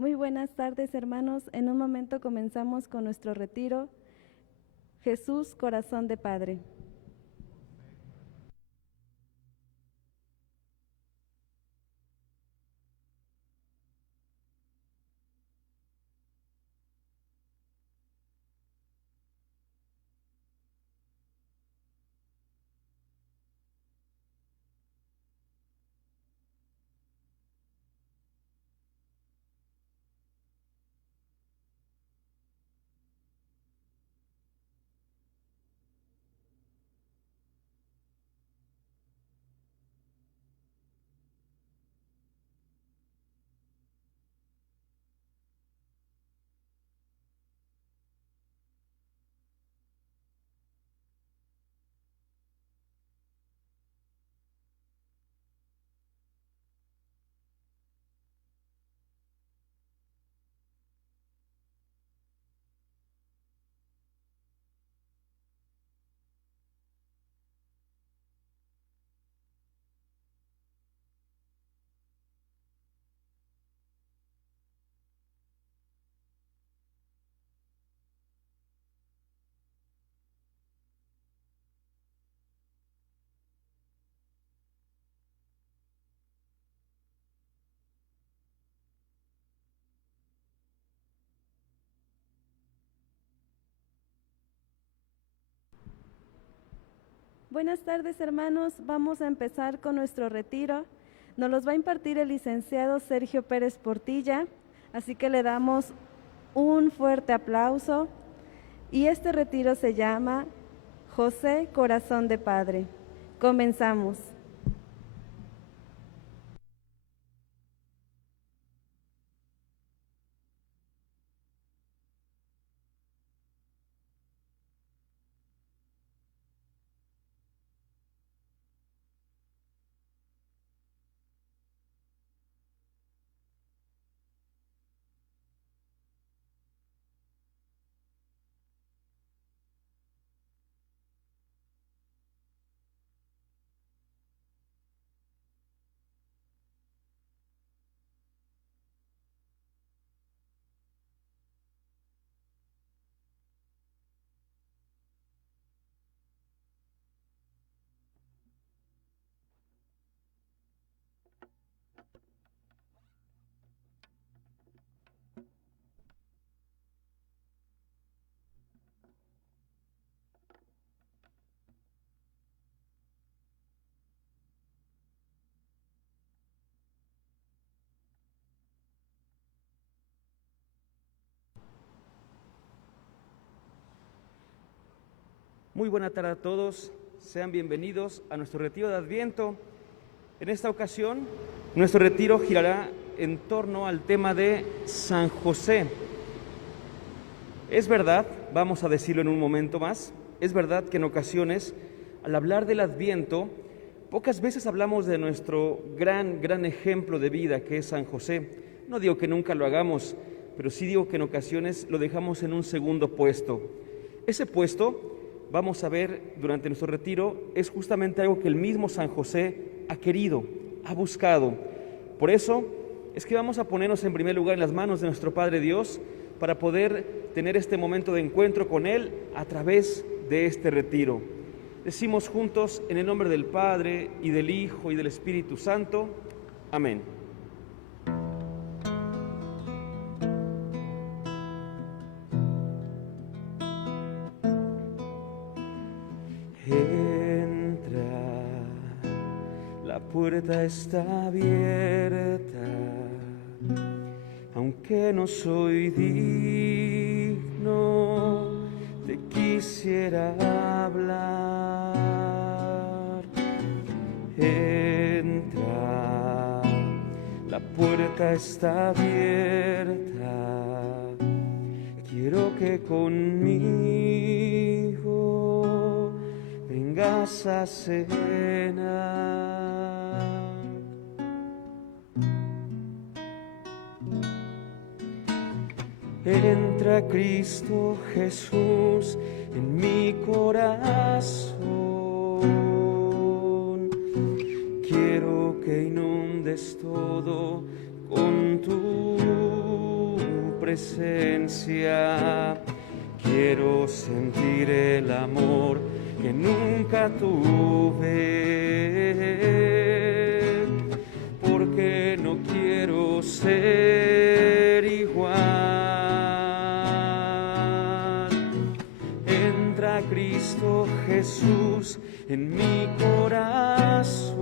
Muy buenas tardes, hermanos. En un momento comenzamos con nuestro retiro. Jesús, corazón de Padre. Buenas tardes, hermanos. Vamos a empezar con nuestro retiro. Nos los va a impartir el licenciado Sergio Pérez Portilla, así que le damos un fuerte aplauso. Y este retiro se llama José, corazón de Padre. Comenzamos. Muy buena tarde a todos, sean bienvenidos a nuestro retiro de Adviento. En esta ocasión, nuestro retiro girará en torno al tema de San José. Es verdad, vamos a decirlo en un momento más, es verdad que en ocasiones, al hablar del Adviento, pocas veces hablamos de nuestro gran ejemplo de vida que es San José. No digo que nunca lo hagamos, pero sí digo que en ocasiones lo dejamos en un segundo puesto. Ese puesto, vamos a ver durante nuestro retiro, es justamente algo que el mismo San José ha querido, ha buscado. Por eso es que vamos a ponernos en primer lugar en las manos de nuestro Padre Dios para poder tener este momento de encuentro con Él a través de este retiro. Decimos juntos en el nombre del Padre y del Hijo y del Espíritu Santo. Amén. Entra, la puerta está abierta, aunque no soy digno, te quisiera hablar. Entra, la puerta está abierta, quiero que conmigo vengas a cenar. Entra Cristo Jesús en mi corazón, quiero que inundes todo con tu presencia. Quiero sentir el amor que nunca tuve, porque no quiero ser igual. Entra Cristo Jesús en mi corazón.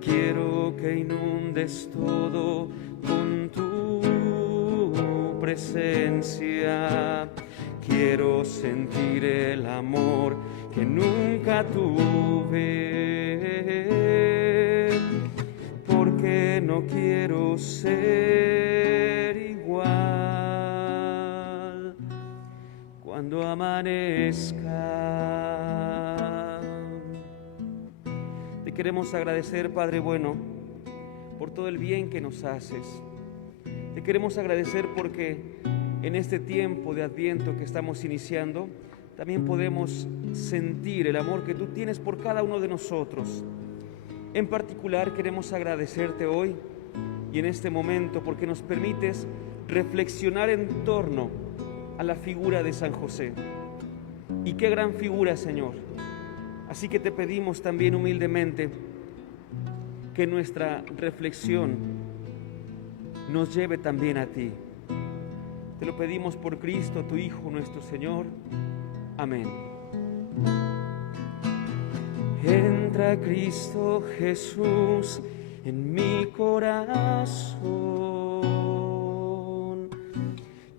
Quiero que inundes todo con tu presencia. Quiero sentir el amor que nunca tuve, porque no quiero ser igual cuando amanezca. Te queremos agradecer, Padre bueno, por todo el bien que nos haces. Te queremos agradecer porque en este tiempo de Adviento que estamos iniciando, también podemos sentir el amor que tú tienes por cada uno de nosotros. En particular queremos agradecerte hoy y en este momento porque nos permites reflexionar en torno a la figura de San José. Y qué gran figura, Señor. Así que te pedimos también humildemente que nuestra reflexión nos lleve también a ti. Te lo pedimos por Cristo, tu Hijo, nuestro Señor. Amén. Entra Cristo Jesús en mi corazón.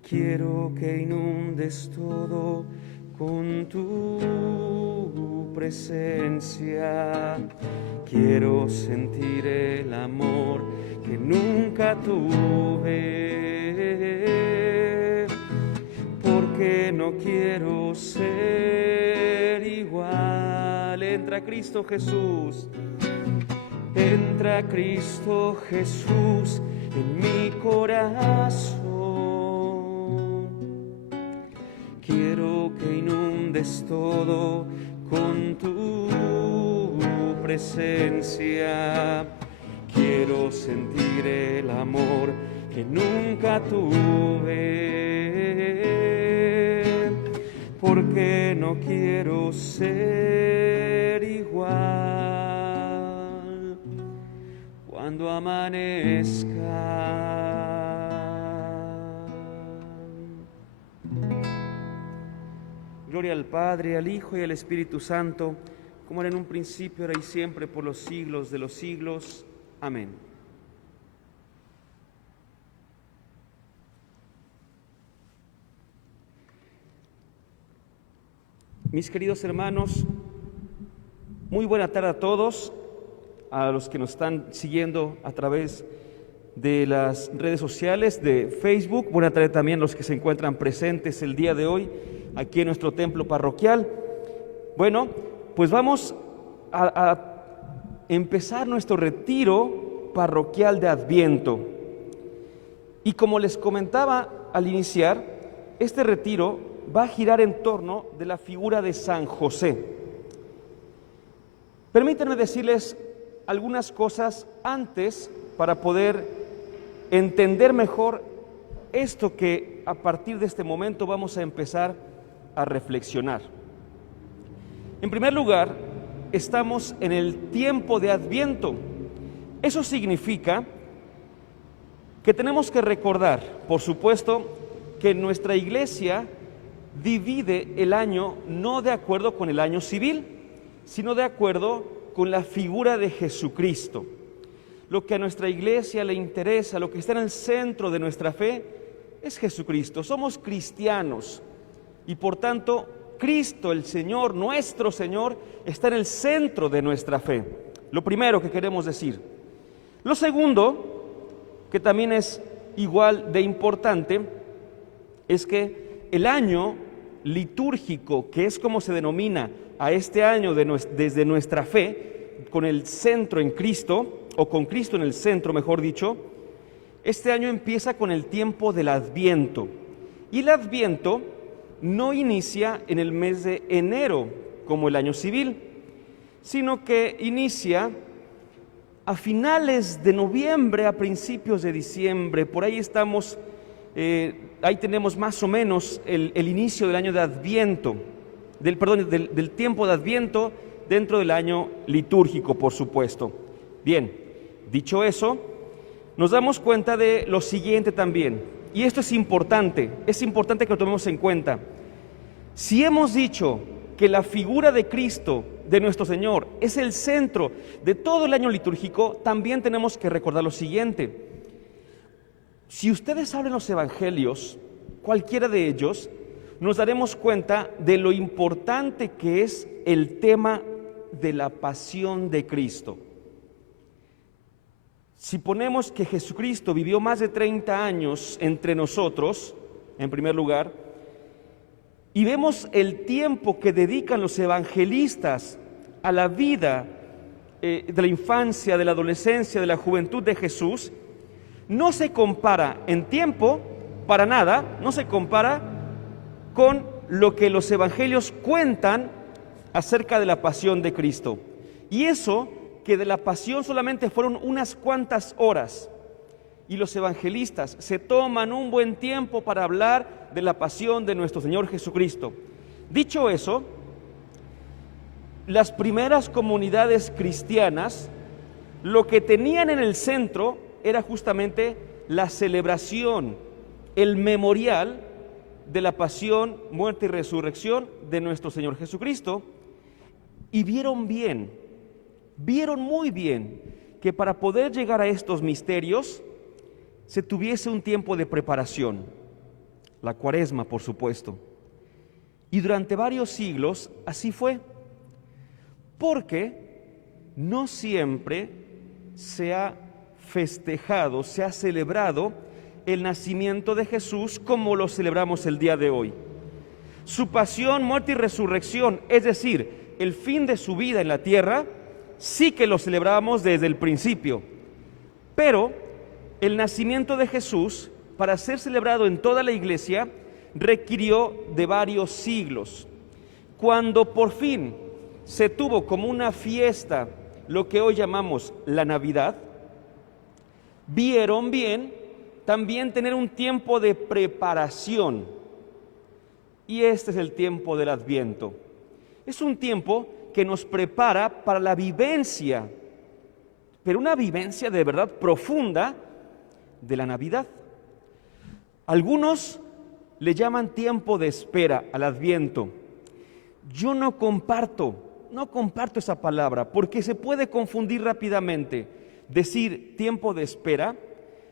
Quiero que inundes todo con tu presencia. Quiero sentir el amor que nunca tuve, porque no quiero ser igual. Entra Cristo Jesús, entra Cristo Jesús en mi corazón. Quiero que inundes todo con tu presencia. Quiero sentir el amor que nunca tuve, porque no quiero ser igual cuando amanezca. Gloria al Padre, al Hijo y al Espíritu Santo, como era en un principio, ahora y siempre, por los siglos de los siglos. Amén. Mis queridos hermanos, muy buena tarde a todos, a los que nos están siguiendo a través de las redes sociales, de Facebook. Buena tarde también a los que se encuentran presentes el día de hoy aquí en nuestro templo parroquial. Bueno, pues vamos a empezar nuestro retiro parroquial de Adviento. Y como les comentaba al iniciar, este retiro va a girar en torno de la figura de San José. Permítanme decirles algunas cosas antes para poder entender mejor esto que a partir de este momento vamos a empezar a reflexionar. En primer lugar, estamos en el tiempo de Adviento. Eso significa que tenemos que recordar, por supuesto, que nuestra iglesia divide el año no de acuerdo con el año civil, sino de acuerdo con la figura de Jesucristo. Lo que a nuestra iglesia le interesa, lo que está en el centro de nuestra fe, es Jesucristo. Somos cristianos y por tanto Cristo, el Señor, nuestro Señor, está en el centro de nuestra fe. Lo primero que queremos decir. Lo segundo, que también es igual de importante, es que el año litúrgico, que es como se denomina a este año desde nuestra fe, con el centro en Cristo, o con Cristo en el centro, mejor dicho, este año empieza con el tiempo del Adviento. Y el Adviento no inicia en el mes de enero, como el año civil, sino que inicia a finales de noviembre, a principios de diciembre, por ahí estamos, ahí tenemos más o menos el inicio del año de Adviento, del tiempo de Adviento dentro del año litúrgico, por supuesto. Bien, dicho eso, nos damos cuenta de lo siguiente también, y esto es importante que lo tomemos en cuenta. Si hemos dicho que la figura de Cristo, de nuestro Señor, es el centro de todo el año litúrgico, también tenemos que recordar lo siguiente. Si ustedes abren los evangelios, cualquiera de ellos, nos daremos cuenta de lo importante que es el tema de la pasión de Cristo. Si ponemos que Jesucristo vivió más de 30 años entre nosotros, en primer lugar, y vemos el tiempo que dedican los evangelistas a la vida de la infancia, de la adolescencia, de la juventud de Jesús, no se compara en tiempo, para nada, no se compara con lo que los evangelios cuentan acerca de la pasión de Cristo. Y eso que de la pasión solamente fueron unas cuantas horas, y los evangelistas se toman un buen tiempo para hablar de la pasión de nuestro Señor Jesucristo. Dicho eso, las primeras comunidades cristianas lo que tenían en el centro era justamente la celebración, el memorial de la pasión, muerte y resurrección de nuestro Señor Jesucristo, y vieron muy bien que para poder llegar a estos misterios se tuviese un tiempo de preparación, la Cuaresma, por supuesto. Y durante varios siglos así fue, porque no siempre se ha festejado, se ha celebrado el nacimiento de Jesús como lo celebramos el día de hoy. Su pasión, muerte y resurrección, es decir, el fin de su vida en la tierra, sí que lo celebramos desde el principio, pero el nacimiento de Jesús, para ser celebrado en toda la iglesia, requirió de varios siglos. Cuando por fin se tuvo como una fiesta lo que hoy llamamos la Navidad, vieron bien también tener un tiempo de preparación. Y este es el tiempo del Adviento. Es un tiempo que nos prepara para la vivencia, pero una vivencia de verdad profunda de la Navidad. Algunos le llaman tiempo de espera al Adviento. Yo no comparto esa palabra porque se puede confundir rápidamente. Decir tiempo de espera,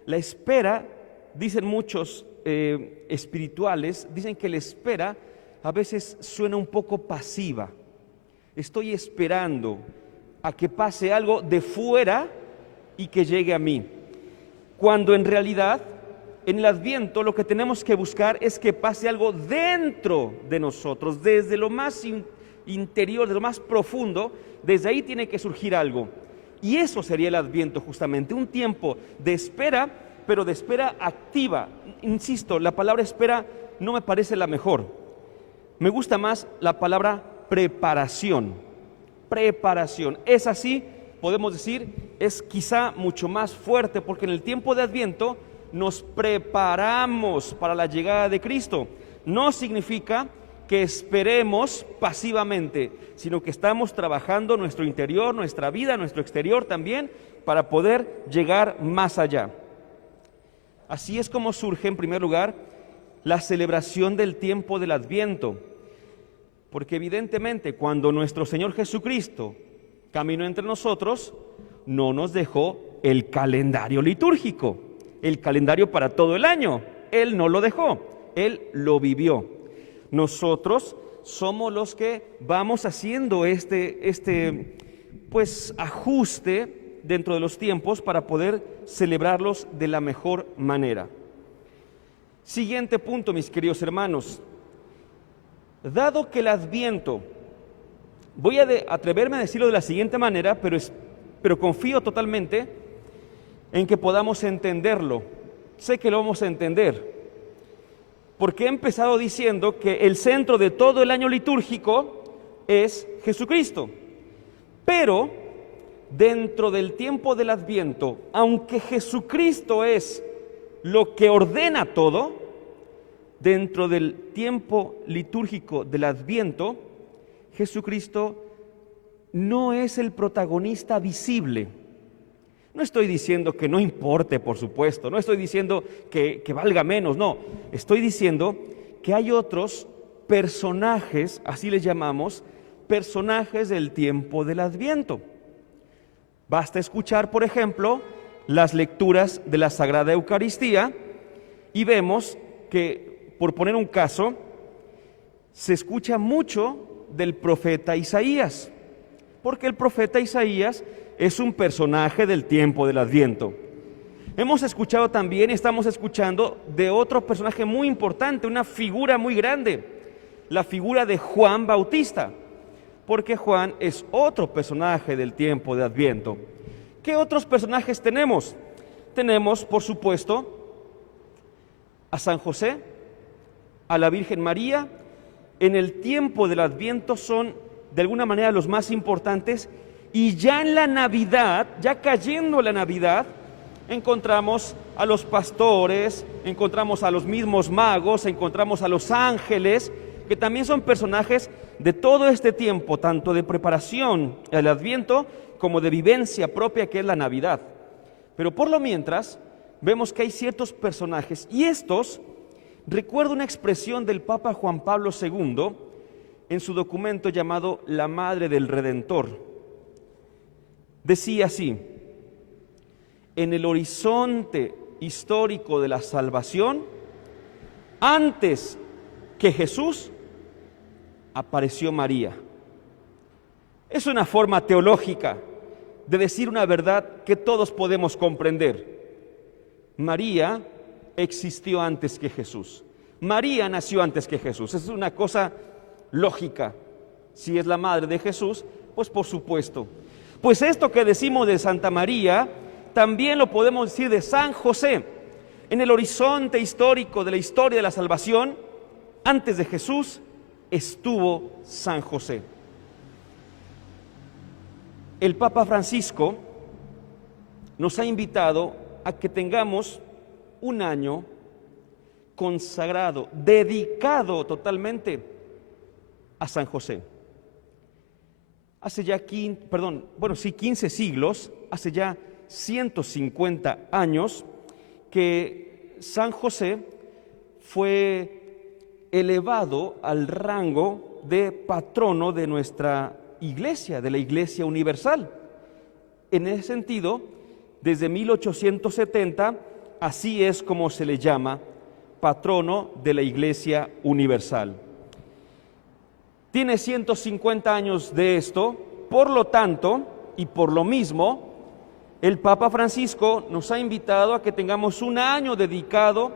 la espera, dicen muchos espirituales, dicen que la espera a veces suena un poco pasiva. Estoy esperando a que pase algo de fuera y que llegue a mí. Cuando en realidad, en el Adviento, lo que tenemos que buscar es que pase algo dentro de nosotros, desde lo más interior, de lo más profundo, desde ahí tiene que surgir algo. Y eso sería el Adviento justamente, un tiempo de espera, pero de espera activa. Insisto, la palabra espera no me parece la mejor. Me gusta más la palabra preparación. Preparación. Es así, podemos decir, es quizá mucho más fuerte, porque en el tiempo de Adviento nos preparamos para la llegada de Cristo. No significa que esperemos pasivamente, sino que estamos trabajando nuestro interior, nuestra vida, nuestro exterior también, para poder llegar más allá. Así es como surge, en primer lugar, la celebración del tiempo del Adviento, porque evidentemente cuando nuestro Señor Jesucristo caminó entre nosotros, no nos dejó el calendario litúrgico, el calendario para todo el año. Él no lo dejó, Él lo vivió. Nosotros somos los que vamos haciendo este ajuste dentro de los tiempos para poder celebrarlos de la mejor manera. Siguiente punto, mis queridos hermanos. Dado que el Adviento, voy a atreverme a decirlo de la siguiente manera, pero confío totalmente en que podamos entenderlo. Sé que lo vamos a entender, porque he empezado diciendo que el centro de todo el año litúrgico es Jesucristo. Pero dentro del tiempo del Adviento, aunque Jesucristo es lo que ordena todo, dentro del tiempo litúrgico del Adviento, Jesucristo no es el protagonista visible. No estoy diciendo que no importe, por supuesto, no estoy diciendo que valga menos, no. Estoy diciendo que hay otros personajes, así les llamamos, personajes del tiempo del Adviento. Basta escuchar, por ejemplo, las lecturas de la Sagrada Eucaristía y vemos que, por poner un caso, se escucha mucho del profeta Isaías, porque el profeta Isaías es un personaje del tiempo del Adviento. Hemos escuchado también, estamos escuchando de otro personaje muy importante, una figura muy grande, la figura de Juan Bautista, porque Juan es otro personaje del tiempo de Adviento. ¿Qué otros personajes tenemos? Tenemos, por supuesto, a San José, a la Virgen María. En el tiempo del Adviento son, de alguna manera, los más importantes, y ya en la Navidad, ya cayendo la Navidad, encontramos a los pastores, encontramos a los mismos magos, encontramos a los ángeles, que también son personajes de todo este tiempo, tanto de preparación al Adviento como de vivencia propia que es la Navidad. Pero por lo mientras, vemos que hay ciertos personajes, y estos, recuerdo una expresión del Papa Juan Pablo II en su documento llamado La Madre del Redentor. Decía así: en el horizonte histórico de la salvación, antes que Jesús, apareció María. Es una forma teológica de decir una verdad que todos podemos comprender. María existió antes que Jesús. María nació antes que Jesús. Es una cosa lógica. Si es la madre de Jesús, pues por supuesto. Pues esto que decimos de Santa María, también lo podemos decir de San José. En el horizonte histórico de la historia de la salvación, antes de Jesús, estuvo San José. El Papa Francisco nos ha invitado a que tengamos un año consagrado, dedicado totalmente a San José. Hace ya 15 siglos, hace ya 150 años que San José fue elevado al rango de patrono de nuestra iglesia, de la Iglesia Universal. En ese sentido, desde 1870, así es como se le llama, patrono de la Iglesia Universal. Tiene 150 años de esto, por lo tanto, y por lo mismo, el Papa Francisco nos ha invitado a que tengamos un año dedicado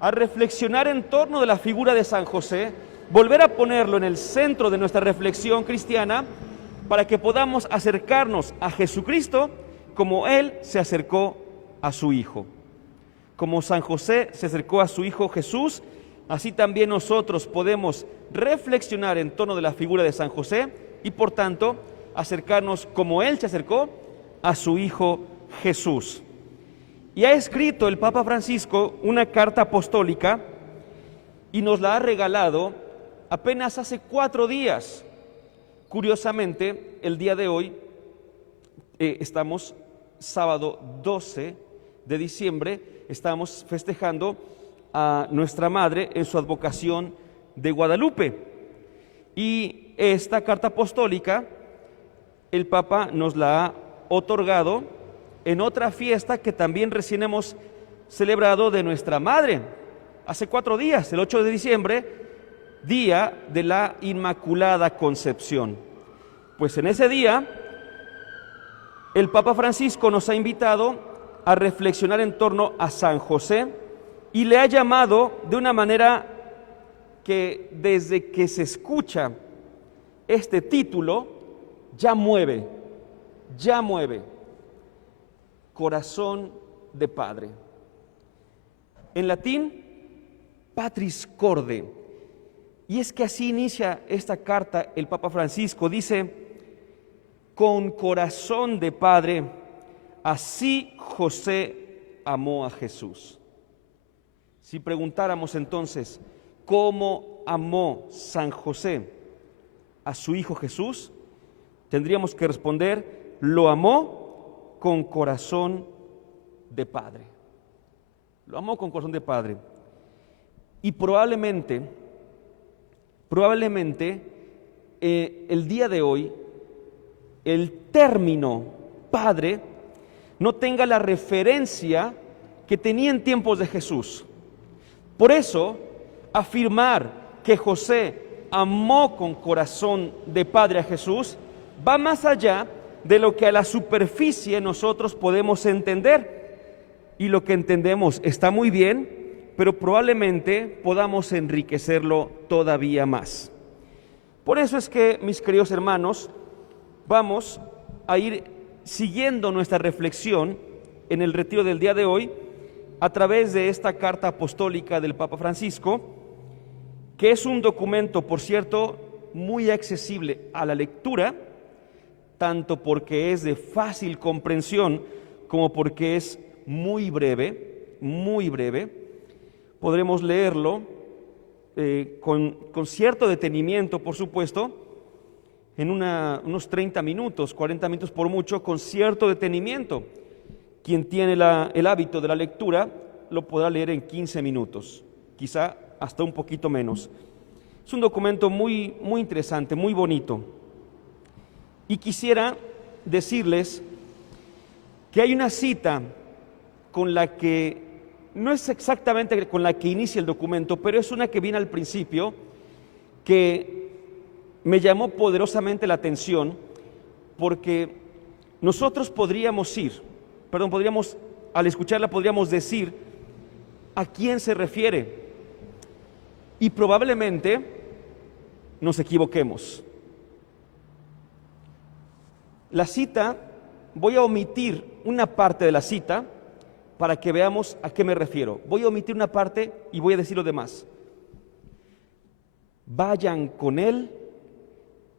a reflexionar en torno de la figura de San José, volver a ponerlo en el centro de nuestra reflexión cristiana, para que podamos acercarnos a Jesucristo como Él se acercó a su Hijo. Como San José se acercó a su Hijo Jesús, así también nosotros podemos reflexionar en torno de la figura de San José y por tanto acercarnos como Él se acercó a su Hijo Jesús. Y ha escrito el Papa Francisco una carta apostólica y nos la ha regalado apenas hace 4 días. Curiosamente, el día de hoy estamos sábado 12 de diciembre, estamos festejando a nuestra Madre en su advocación de Guadalupe. Y esta carta apostólica, el Papa nos la ha otorgado en otra fiesta que también recién hemos celebrado de nuestra Madre, hace 4 días, el 8 de diciembre, día de la Inmaculada Concepción. Pues en ese día, el Papa Francisco nos ha invitado a reflexionar en torno a San José y le ha llamado de una manera que desde que se escucha este título, ya mueve, corazón de Padre. En latín, Patris Corde. Y es que así inicia esta carta el Papa Francisco, dice: con corazón de padre, así José amó a Jesús. Si preguntáramos entonces, ¿cómo amó San José a su hijo Jesús? Tendríamos que responder, lo amó con corazón de padre. Lo amó con corazón de padre. Y probablemente, el día de hoy, el término padre no tenga la referencia que tenía en tiempos de Jesús. Por eso, afirmar que José amó con corazón de padre a Jesús va más allá de lo que a la superficie nosotros podemos entender. Y lo que entendemos está muy bien, pero probablemente podamos enriquecerlo todavía más. Por eso es que, mis queridos hermanos, vamos a ir siguiendo nuestra reflexión en el retiro del día de hoy a través de esta carta apostólica del Papa Francisco, que es un documento, por cierto, muy accesible a la lectura, tanto porque es de fácil comprensión como porque es muy breve, podremos leerlo con cierto detenimiento, por supuesto, en unos 30 minutos, 40 minutos por mucho, con cierto detenimiento. Quien tiene el hábito de la lectura lo podrá leer en 15 minutos, quizá hasta un poquito menos. Es un documento muy interesante, muy bonito. Y quisiera decirles que hay una cita con la que, no es exactamente con la que inicia el documento, pero es una que viene al principio, que me llamó poderosamente la atención, porque nosotros al escucharla podríamos decir a quién se refiere, y probablemente nos equivoquemos. La cita, voy a omitir una parte de la cita, para que veamos a qué me refiero. Voy a omitir una parte y voy a decir lo demás. Vayan con él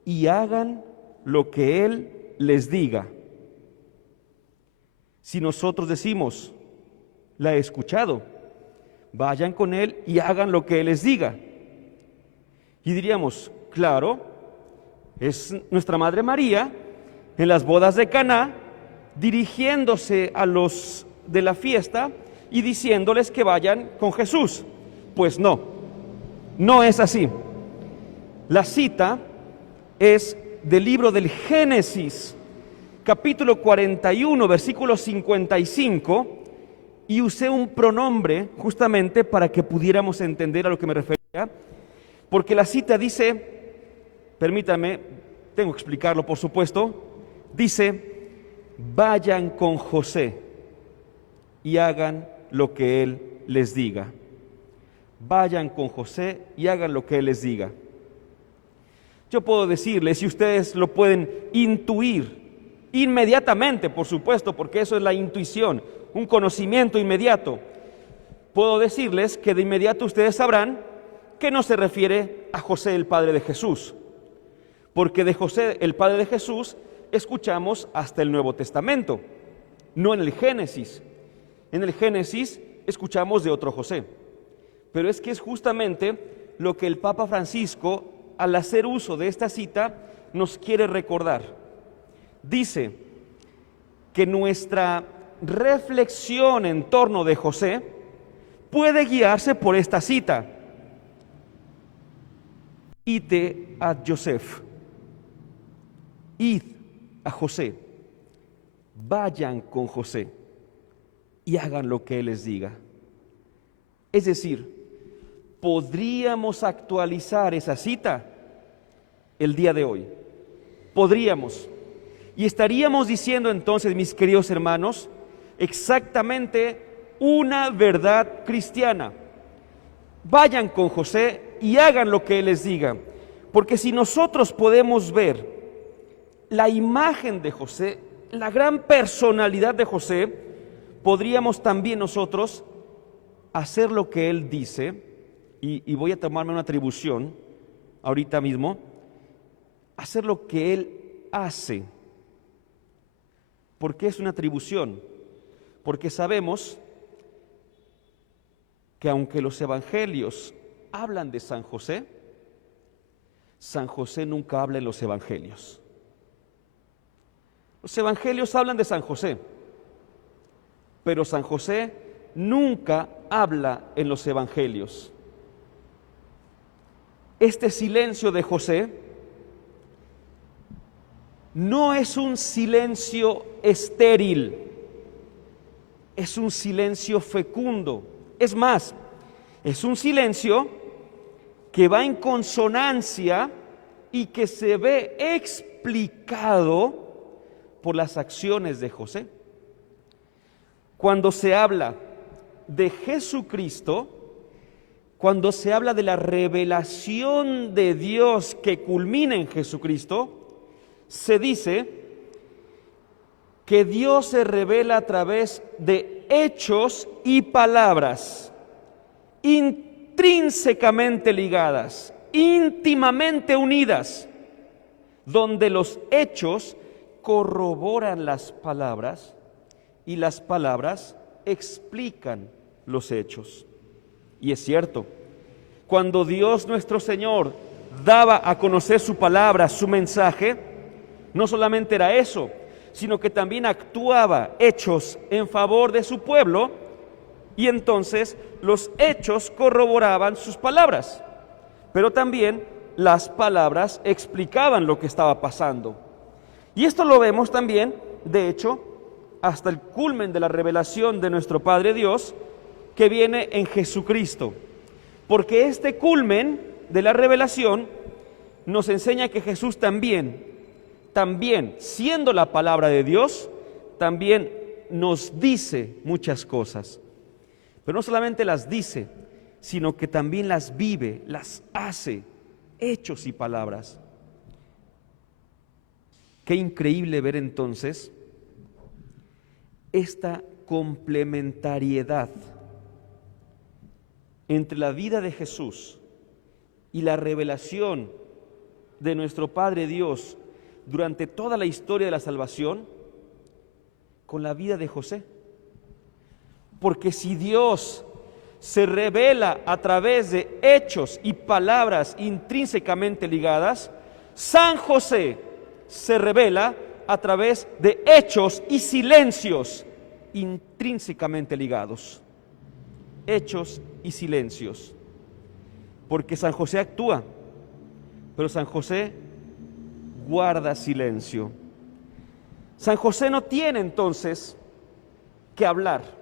y hagan lo que él les diga. Si nosotros decimos, la he escuchado, vayan con él y hagan lo que él les diga. Y diríamos, claro, es nuestra Madre María en las bodas de Caná, dirigiéndose a los de la fiesta y diciéndoles que vayan con Jesús. Pues no es así. La cita es del libro del Génesis, capítulo 41, versículo 55, y usé un pronombre justamente para que pudiéramos entender a lo que me refería, porque la cita dice, permítame, tengo que explicarlo por supuesto, dice, vayan con José y hagan lo que él les diga. Vayan con José y hagan lo que él les diga. Yo puedo decirles, si ustedes lo pueden intuir inmediatamente, por supuesto, porque eso es la intuición, un conocimiento inmediato, puedo decirles que de inmediato ustedes sabrán que no se refiere a José, el padre de Jesús, porque de José, el padre de Jesús, escuchamos hasta el Nuevo Testamento, no en el Génesis. En el Génesis escuchamos de otro José, pero es que es justamente lo que el Papa Francisco, al hacer uso de esta cita, nos quiere recordar. Dice que nuestra reflexión en torno de José puede guiarse por esta cita. Ite ad Joseph, id a José, vayan con José y hagan lo que él les diga. Es decir, podríamos actualizar esa cita el día de hoy. Podríamos. Y estaríamos diciendo entonces, mis queridos hermanos, exactamente una verdad cristiana. Vayan con José y hagan lo que él les diga. Porque si nosotros podemos ver la imagen de José, la gran personalidad de José, podríamos también nosotros hacer lo que él dice, y voy a tomarme una atribución ahorita mismo, hacer lo que él hace ¿Por qué es una atribución? Porque sabemos que aunque los evangelios hablan de San José nunca habla en los evangelios. Los evangelios hablan de San José, pero San José nunca habla en los evangelios. Este silencio de José no es un silencio estéril, es un silencio fecundo. Es más, es un silencio que va en consonancia y que se ve explicado por las acciones de José. Cuando se habla de Jesucristo, cuando se habla de la revelación de Dios que culmina en Jesucristo, se dice que Dios se revela a través de hechos y palabras intrínsecamente ligadas, íntimamente unidas, donde los hechos corroboran las palabras y las palabras explican los hechos. Y es cierto, cuando Dios nuestro Señor daba a conocer su palabra, su mensaje, no solamente era eso, sino que también actuaba hechos en favor de su pueblo, y entonces los hechos corroboraban sus palabras, pero también las palabras explicaban lo que estaba pasando. Y esto lo vemos también, de hecho, hasta el culmen de la revelación de nuestro Padre Dios, que viene en Jesucristo. Porque este culmen de la revelación nos enseña que Jesús también, siendo la palabra de Dios, también nos dice muchas cosas. Pero no solamente las dice, sino que también las vive, las hace, hechos y palabras. Qué increíble ver entonces esta complementariedad entre la vida de Jesús y la revelación de nuestro Padre Dios durante toda la historia de la salvación con la vida de José. Porque si Dios se revela a través de hechos y palabras intrínsecamente ligadas, San José se revela a través de hechos y silencios intrínsecamente ligados. Hechos y silencios. Porque San José actúa, pero San José guarda silencio. San José no tiene entonces que hablar.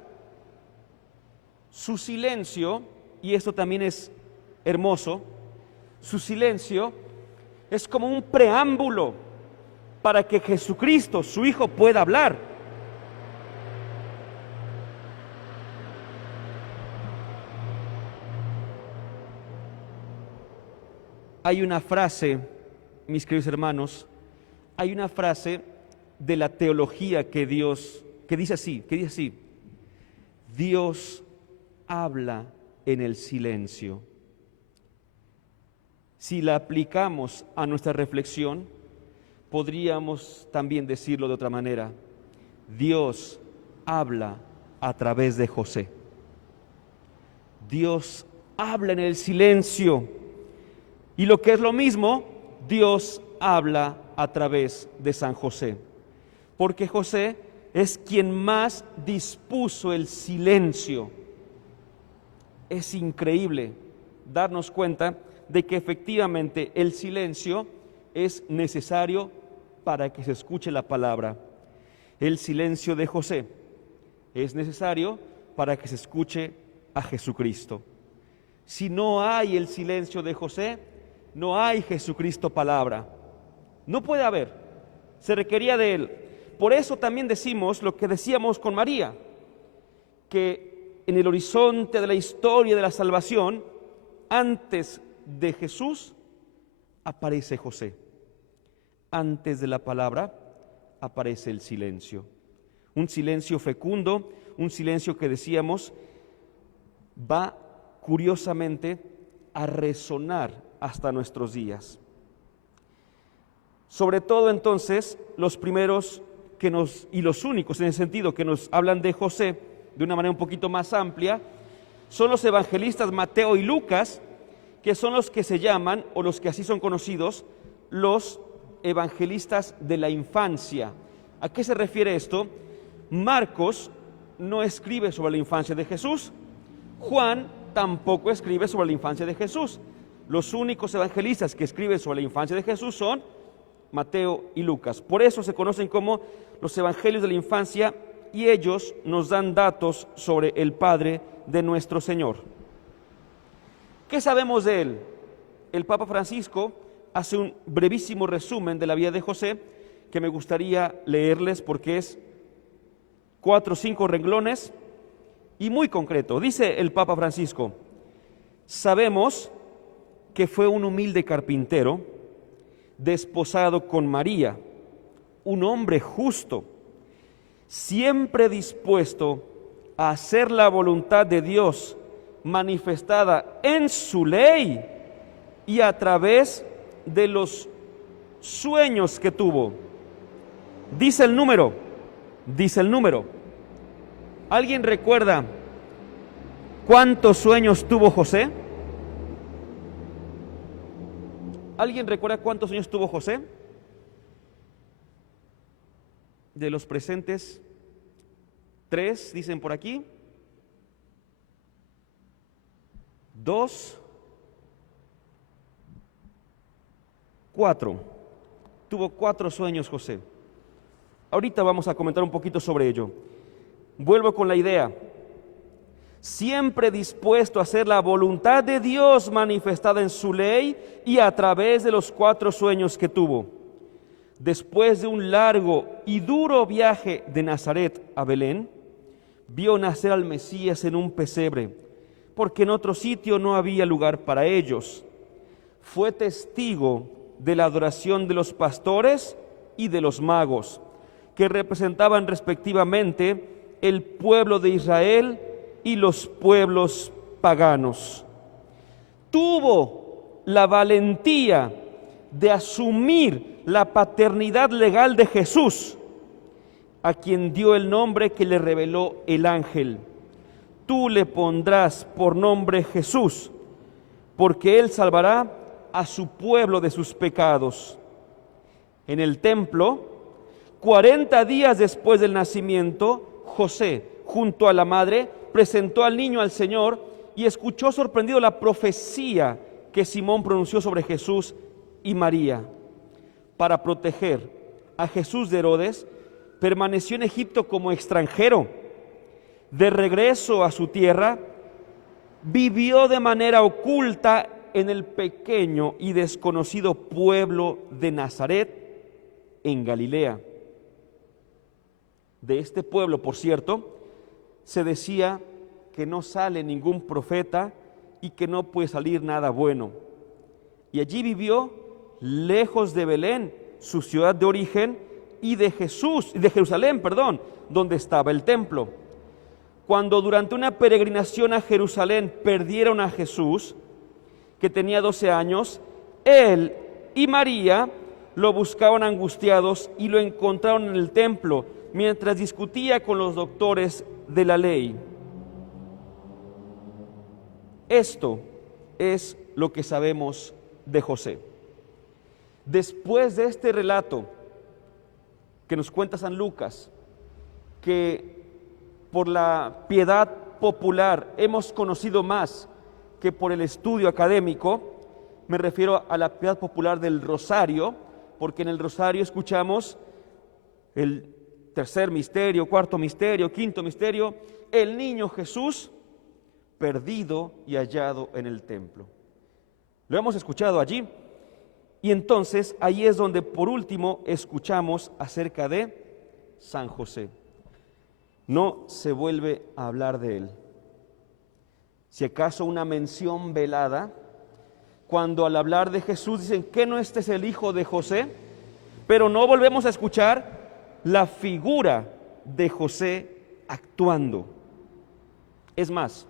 Su silencio, y esto también es hermoso, su silencio es como un preámbulo para que Jesucristo, su Hijo, pueda hablar. Hay una frase, mis queridos hermanos, hay una frase de la teología que dice así, Dios habla en el silencio. Si la aplicamos a nuestra reflexión, podríamos también decirlo de otra manera: Dios habla a través de José. Dios habla en el silencio. Y lo que es lo mismo, Dios habla a través de San José. Porque José es quien más dispuso el silencio. Es increíble darnos cuenta de que efectivamente el silencio es necesario para que se escuche la palabra. El silencio de José es necesario para que se escuche a Jesucristo. Si no hay el silencio de José, no hay Jesucristo palabra. No puede haber. Se requería de él. Por eso también decimos lo que decíamos con María, que en el horizonte de la historia de la salvación, antes de Jesús, aparece José. Antes de la palabra, aparece el silencio. Un silencio fecundo, un silencio que decíamos va curiosamente a resonar hasta nuestros días. Sobre todo entonces los primeros y los únicos en el sentido que nos hablan de José de una manera un poquito más amplia, son los evangelistas Mateo y Lucas, que son los que se llaman, o los que así son conocidos, los evangelistas de la infancia. ¿A qué se refiere esto? Marcos no escribe sobre la infancia de Jesús, Juan tampoco escribe sobre la infancia de Jesús. Los únicos evangelistas que escriben sobre la infancia de Jesús son Mateo y Lucas. Por eso se conocen como los evangelios de la infancia, y ellos nos dan datos sobre el Padre de nuestro Señor. ¿Qué sabemos de él? El Papa Francisco hace un brevísimo resumen de la vida de José que me gustaría leerles porque es 4 o 5 renglones y muy concreto. Dice el Papa Francisco: sabemos que fue un humilde carpintero, desposado con María, un hombre justo, siempre dispuesto a hacer la voluntad de Dios manifestada en su ley y a través de los sueños que tuvo. Dice el número. ¿Alguien recuerda cuántos sueños tuvo José? ¿Alguien recuerda cuántos sueños tuvo José? De los presentes, 3, dicen por aquí. 2, 4. Tuvo 4 sueños José. Ahorita vamos a comentar un poquito sobre ello. Vuelvo con la idea. Siempre dispuesto a hacer la voluntad de Dios manifestada en su ley y a través de los 4 sueños que tuvo. Después de un largo y duro viaje de Nazaret a Belén, vio nacer al Mesías en un pesebre, porque en otro sitio no había lugar para ellos. Fue testigo de la adoración de los pastores y de los magos, que representaban respectivamente el pueblo de Israel y los pueblos paganos. Tuvo la valentía de asumir la paternidad legal de Jesús, a quien dio el nombre que le reveló el ángel. Tú le pondrás por nombre Jesús, porque él salvará a su pueblo de sus pecados. En el templo, 40 días después del nacimiento, José, junto a la madre, presentó al niño al Señor y escuchó sorprendido la profecía que Simón pronunció sobre Jesús y María. Para proteger a Jesús de Herodes, permaneció en Egipto como extranjero. De regreso a su tierra, vivió de manera oculta en el pequeño y desconocido pueblo de Nazaret, en Galilea. De este pueblo, por cierto, se decía que no sale ningún profeta y que no puede salir nada bueno. Y allí vivió lejos de Belén, su ciudad de origen, y de Jerusalén, donde estaba el templo. Cuando durante una peregrinación a Jerusalén perdieron a Jesús, que tenía 12 años, él y María lo buscaban angustiados y lo encontraron en el templo mientras discutía con los doctores de la ley. Esto es lo que sabemos de José. Después de este relato que nos cuenta San Lucas, que por la piedad popular hemos conocido más que por el estudio académico, me refiero a la piedad popular del rosario, porque en el rosario escuchamos el tercer misterio, cuarto misterio, quinto misterio, el niño Jesús perdido y hallado en el templo. Lo hemos escuchado allí. Y entonces ahí es donde por último escuchamos acerca de San José. No se vuelve a hablar de él. Si acaso una mención velada, cuando al hablar de Jesús dicen que no este es el hijo de José, pero no volvemos a escuchar la figura de José actuando. Es más,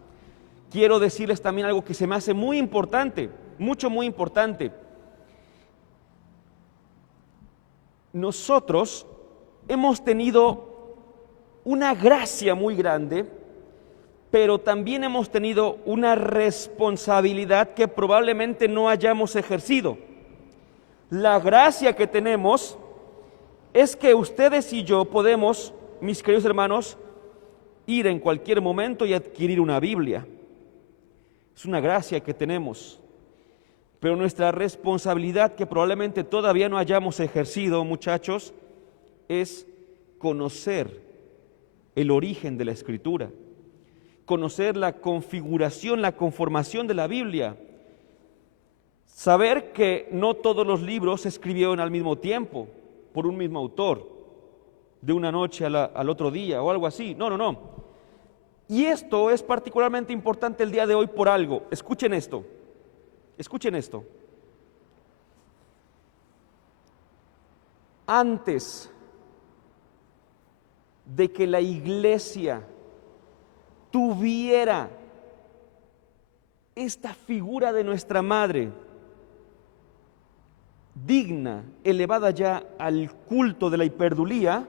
quiero decirles también algo que se me hace muy importante, muy importante. Nosotros hemos tenido una gracia muy grande, pero también hemos tenido una responsabilidad que probablemente no hayamos ejercido. La gracia que tenemos es que ustedes y yo podemos, mis queridos hermanos, ir en cualquier momento y adquirir una Biblia. Es una gracia que tenemos. Pero nuestra responsabilidad, que probablemente todavía no hayamos ejercido, muchachos, es conocer el origen de la Escritura, conocer la configuración, la conformación de la Biblia, saber que no todos los libros se escribieron al mismo tiempo, por un mismo autor, de una noche al otro día o algo así. No. Y esto es particularmente importante el día de hoy por algo. Escuchen esto. Antes de que la iglesia tuviera esta figura de nuestra madre, digna, elevada ya al culto de la hiperdulía,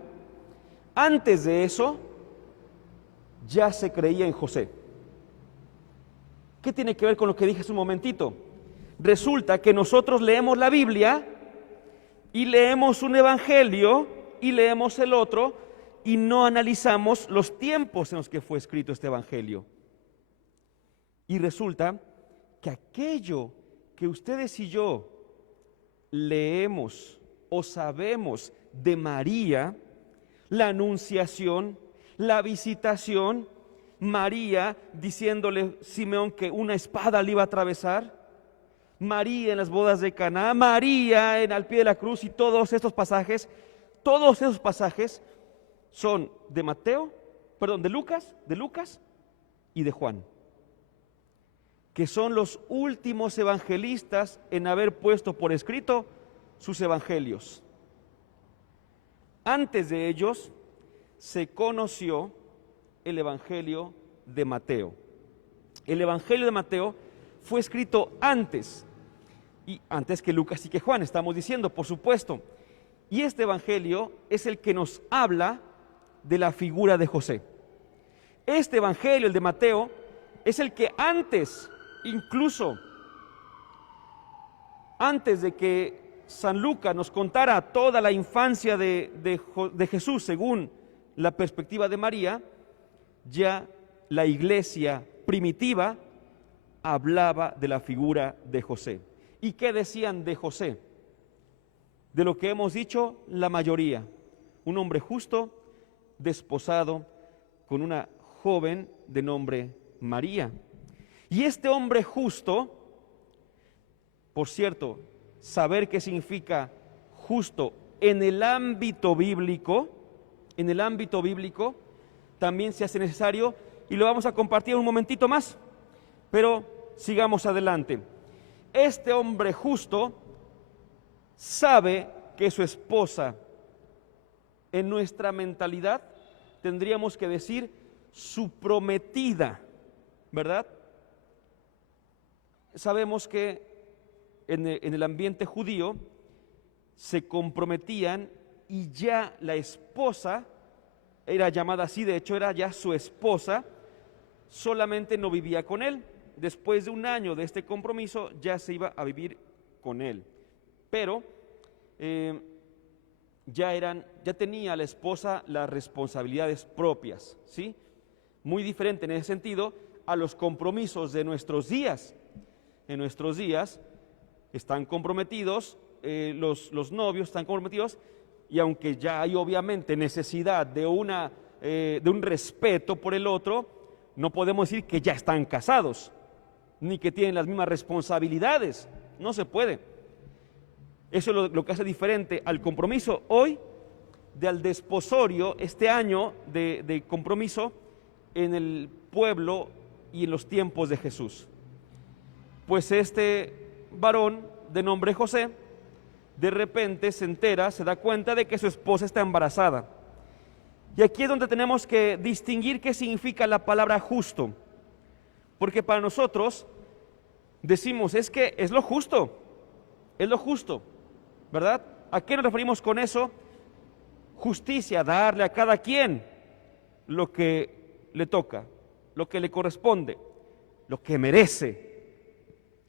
antes de eso ya se creía en José. ¿Qué tiene que ver con lo que dije hace un momentito? Resulta que nosotros leemos la Biblia y leemos un evangelio y leemos el otro y no analizamos los tiempos en los que fue escrito este evangelio. Y resulta que aquello que ustedes y yo leemos o sabemos de María, la anunciación, la visitación, María diciéndole a Simeón que una espada le iba a atravesar, María en las bodas de Caná, María al pie de la cruz, y todos esos pasajes son de Lucas y de Juan, que son los últimos evangelistas en haber puesto por escrito sus evangelios. Antes de ellos se conoció el evangelio de Mateo. El evangelio de Mateo fue escrito antes que Lucas y que Juan, estamos diciendo, por supuesto. Y este evangelio es el que nos habla de la figura de José. Este evangelio, el de Mateo, es el que incluso antes de que San Lucas nos contara toda la infancia de Jesús según la perspectiva de María, ya la iglesia primitiva hablaba de la figura de José. ¿Y qué decían de José? De lo que hemos dicho, la mayoría. Un hombre justo, desposado con una joven de nombre María. Y este hombre justo, por cierto, saber qué significa justo en el ámbito bíblico, también se hace necesario, y lo vamos a compartir un momentito más, pero sigamos adelante. Este hombre justo sabe que su esposa, en nuestra mentalidad, tendríamos que decir su prometida, ¿verdad? Sabemos que en el ambiente judío se comprometían y ya la esposa era llamada así, de hecho era ya su esposa, solamente no vivía con él. Después de un año de este compromiso ya se iba a vivir con él, pero ya tenía la esposa las responsabilidades propias, ¿sí? Muy diferente en ese sentido a los compromisos de nuestros días. En nuestros días están comprometidos, los novios están comprometidos, y aunque ya hay obviamente necesidad de un respeto por el otro, no podemos decir que ya están casados, ni que tienen las mismas responsabilidades. No se puede. Eso es lo que hace diferente al compromiso hoy al desposorio este año de compromiso en el pueblo y en los tiempos de Jesús. Pues este varón de nombre José, de repente se da cuenta de que su esposa está embarazada. Y aquí es donde tenemos que distinguir qué significa la palabra justo. Porque para nosotros decimos, es que es lo justo, ¿verdad? ¿A qué nos referimos con eso? justicia, darle a cada quien lo que le toca, lo que le corresponde, lo que merece,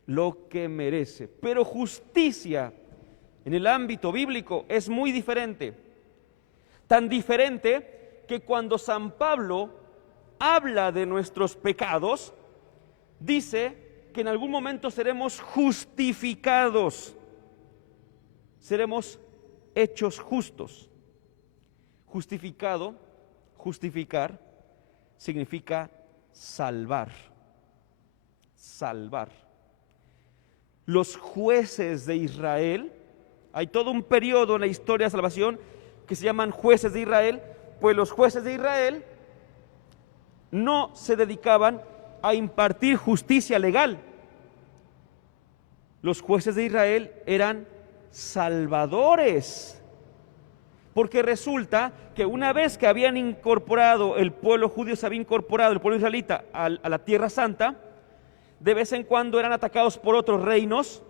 lo que merece. Pero justicia en el ámbito bíblico es muy diferente, tan diferente que cuando San Pablo habla de nuestros pecados, dice que en algún momento seremos justificados, seremos hechos justos. Justificado, justificar, significa salvar, salvar. Los jueces de Israel, hay todo un periodo en la historia de salvación que se llaman jueces de Israel, pues los jueces de Israel no se dedicaban a impartir justicia legal. Los jueces de Israel eran salvadores, porque resulta que una vez que habían incorporado, el pueblo judío se había incorporado, el pueblo israelita a la tierra santa, de vez en cuando eran atacados por otros reinos,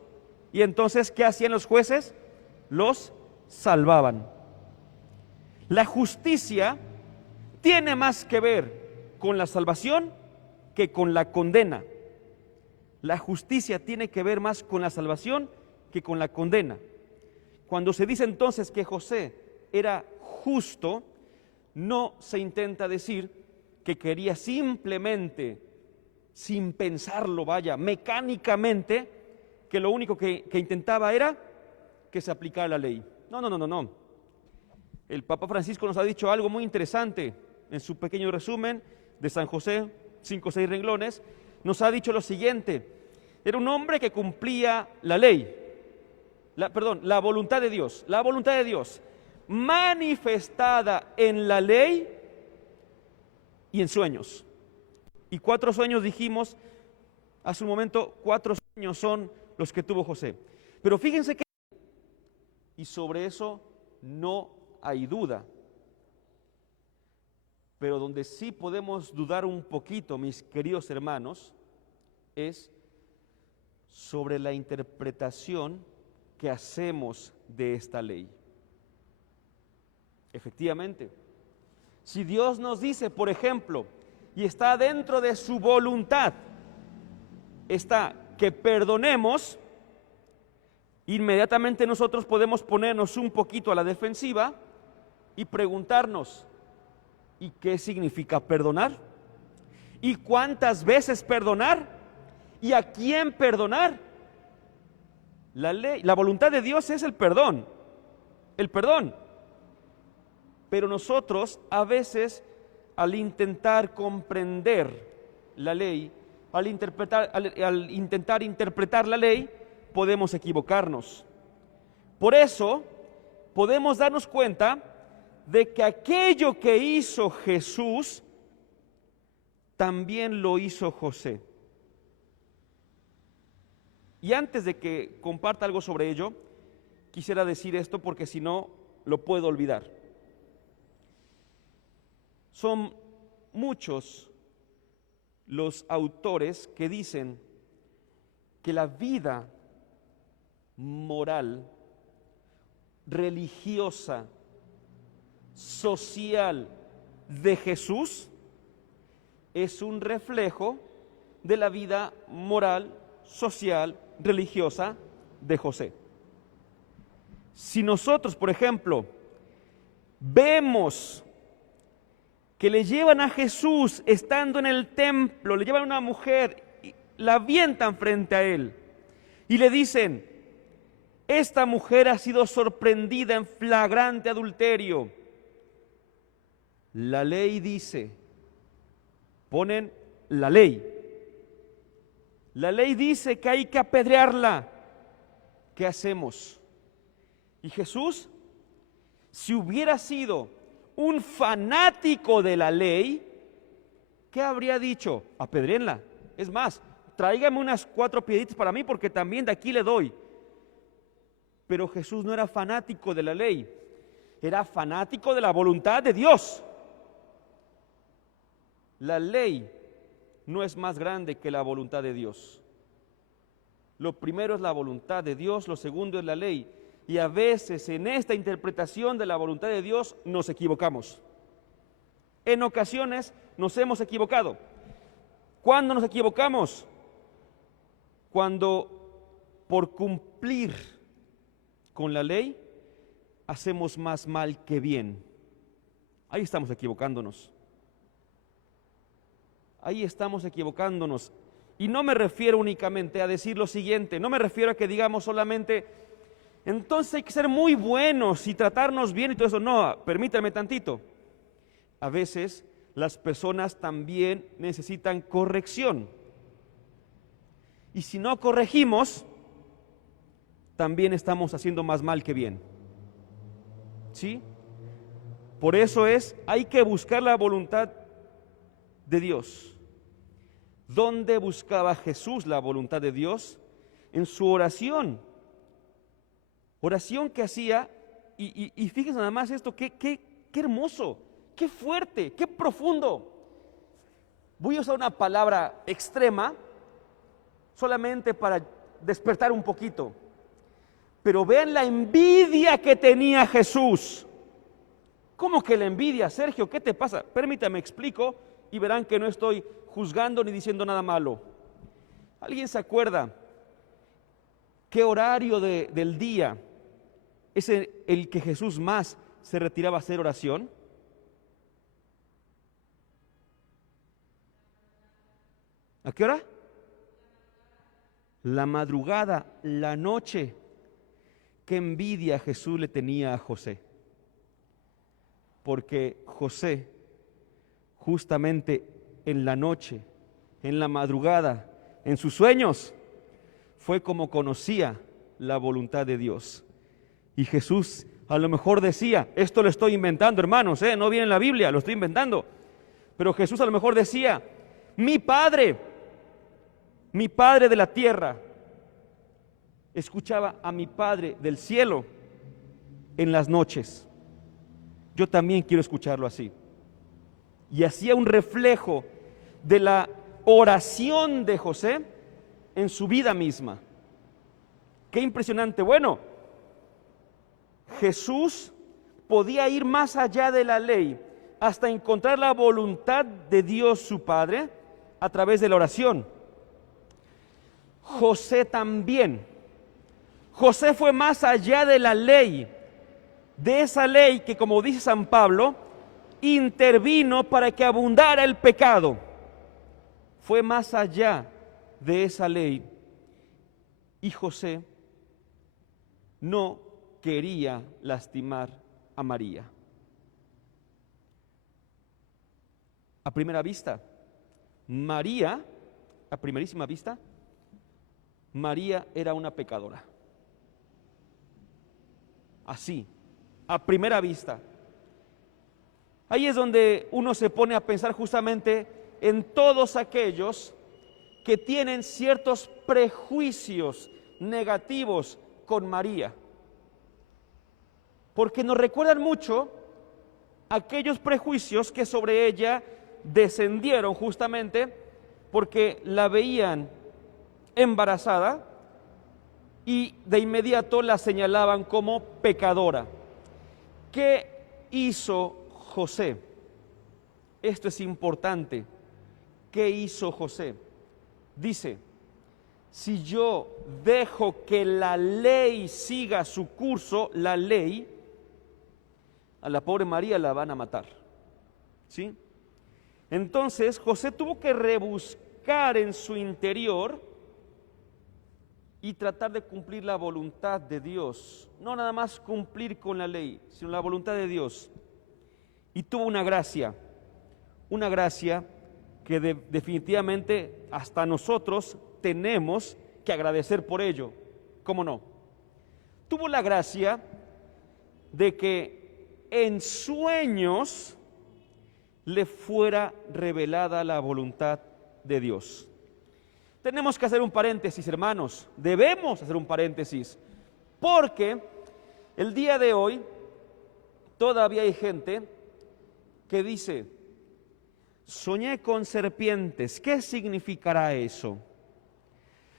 y entonces ¿qué hacían los jueces? Los salvaban. La justicia tiene más que ver con la salvación que con la condena. La justicia tiene que ver más con la salvación que con la condena. Cuando se dice entonces que José era justo, no se intenta decir que quería simplemente, sin pensarlo, mecánicamente, que lo único que intentaba era que se aplicara la ley. No. El Papa Francisco nos ha dicho algo muy interesante en su pequeño resumen de San José, 5 o 6 renglones. Nos ha dicho lo siguiente: era un hombre que cumplía la ley, la voluntad de Dios, manifestada en la ley y en sueños. Y 4 sueños dijimos hace un momento, 4 sueños son los que tuvo José. Pero fíjense que, y sobre eso no hay duda, pero donde sí podemos dudar un poquito, mis queridos hermanos, es sobre la interpretación que hacemos de esta ley. Efectivamente, si Dios nos dice, por ejemplo, y está dentro de su voluntad, está que perdonemos, inmediatamente nosotros podemos ponernos un poquito a la defensiva y preguntarnos, ¿y qué significa perdonar? ¿Y cuántas veces perdonar? ¿Y a quién perdonar? La ley, la voluntad de Dios es el perdón. Pero nosotros a veces, al intentar comprender la ley, al intentar interpretar la ley, podemos equivocarnos. Por eso podemos darnos cuenta de que aquello que hizo Jesús también lo hizo José. Y antes de que comparta algo sobre ello, quisiera decir esto porque si no lo puedo olvidar. Son muchos los autores que dicen que la vida moral, religiosa, social de Jesús es un reflejo de la vida moral, social, religiosa de José. Si nosotros, por ejemplo, vemos que le llevan a Jesús estando en el templo, le llevan a una mujer, la avientan frente a él y le dicen: esta mujer ha sido sorprendida en flagrante adulterio. La ley dice, ponen la ley dice que hay que apedrearla. ¿Qué hacemos? Y Jesús, si hubiera sido un fanático de la ley, ¿qué habría dicho? Apedréenla. Es más, tráigame unas 4 piedritas para mí porque también de aquí le doy. Pero Jesús no era fanático de la ley, era fanático de la voluntad de Dios. La ley no es más grande que la voluntad de Dios. Lo primero es la voluntad de Dios, lo segundo es la ley. Y a veces en esta interpretación de la voluntad de Dios nos equivocamos. En ocasiones nos hemos equivocado. ¿Cuándo nos equivocamos? Cuando por cumplir con la ley hacemos más mal que bien. Ahí estamos equivocándonos. Ahí estamos equivocándonos. Y no me refiero únicamente a decir lo siguiente, no me refiero a que digamos solamente, entonces hay que ser muy buenos y tratarnos bien y todo eso. No, permítanme tantito. A veces las personas también necesitan corrección. Y si no corregimos, también estamos haciendo más mal que bien. ¿Sí? Por eso hay que buscar la voluntad de Dios. ¿Dónde buscaba Jesús la voluntad de Dios? En su oración. Oración que hacía, y fíjense nada más esto, qué hermoso, qué fuerte, qué profundo. Voy a usar una palabra extrema, solamente para despertar un poquito. Pero vean la envidia que tenía Jesús. ¿Cómo que la envidia, Sergio? ¿Qué te pasa? Permítame explico y verán que no estoy juzgando ni diciendo nada malo. ¿Alguien se acuerda qué horario del día es el que Jesús más se retiraba a hacer oración? ¿A qué hora? La madrugada, la noche. Qué envidia Jesús le tenía a José. Porque José, justamente en la noche, en la madrugada, en sus sueños, fue como conocía la voluntad de Dios. Y Jesús a lo mejor decía, esto lo estoy inventando, hermanos, no viene en la Biblia, lo estoy inventando. Pero Jesús a lo mejor decía, mi Padre de la tierra, escuchaba a mi Padre del cielo en las noches. Yo también quiero escucharlo así. Y hacía un reflejo de la oración de José en su vida misma. Qué impresionante. Bueno, Jesús podía ir más allá de la ley hasta encontrar la voluntad de Dios su Padre a través de la oración. José también. José fue más allá de la ley, de esa ley que, como dice San Pablo, intervino para que abundara el pecado. Fue más allá de esa ley. Y José no quería lastimar a María. A primera vista, María, a primerísima vista, María era una pecadora. Así, a primera vista. Ahí es donde uno se pone a pensar justamente en todos aquellos que tienen ciertos prejuicios negativos con María. Porque nos recuerdan mucho aquellos prejuicios que sobre ella descendieron justamente porque la veían embarazada y de inmediato la señalaban como pecadora. ¿Qué hizo José? Esto es importante. ¿Qué hizo José? Dice, si yo dejo que la ley siga su curso, la ley, a la pobre María la van a matar. ¿Sí? Entonces José tuvo que rebuscar en su interior y tratar de cumplir la voluntad de Dios. No nada más cumplir con la ley, sino la voluntad de Dios. Y tuvo una gracia que definitivamente hasta nosotros tenemos que agradecer por ello. ¿Cómo no? Tuvo la gracia de que en sueños le fuera revelada la voluntad de Dios. Tenemos que hacer un paréntesis, hermanos, debemos hacer un paréntesis, porque el día de hoy todavía hay gente que dice, soñé con serpientes, ¿qué significará eso?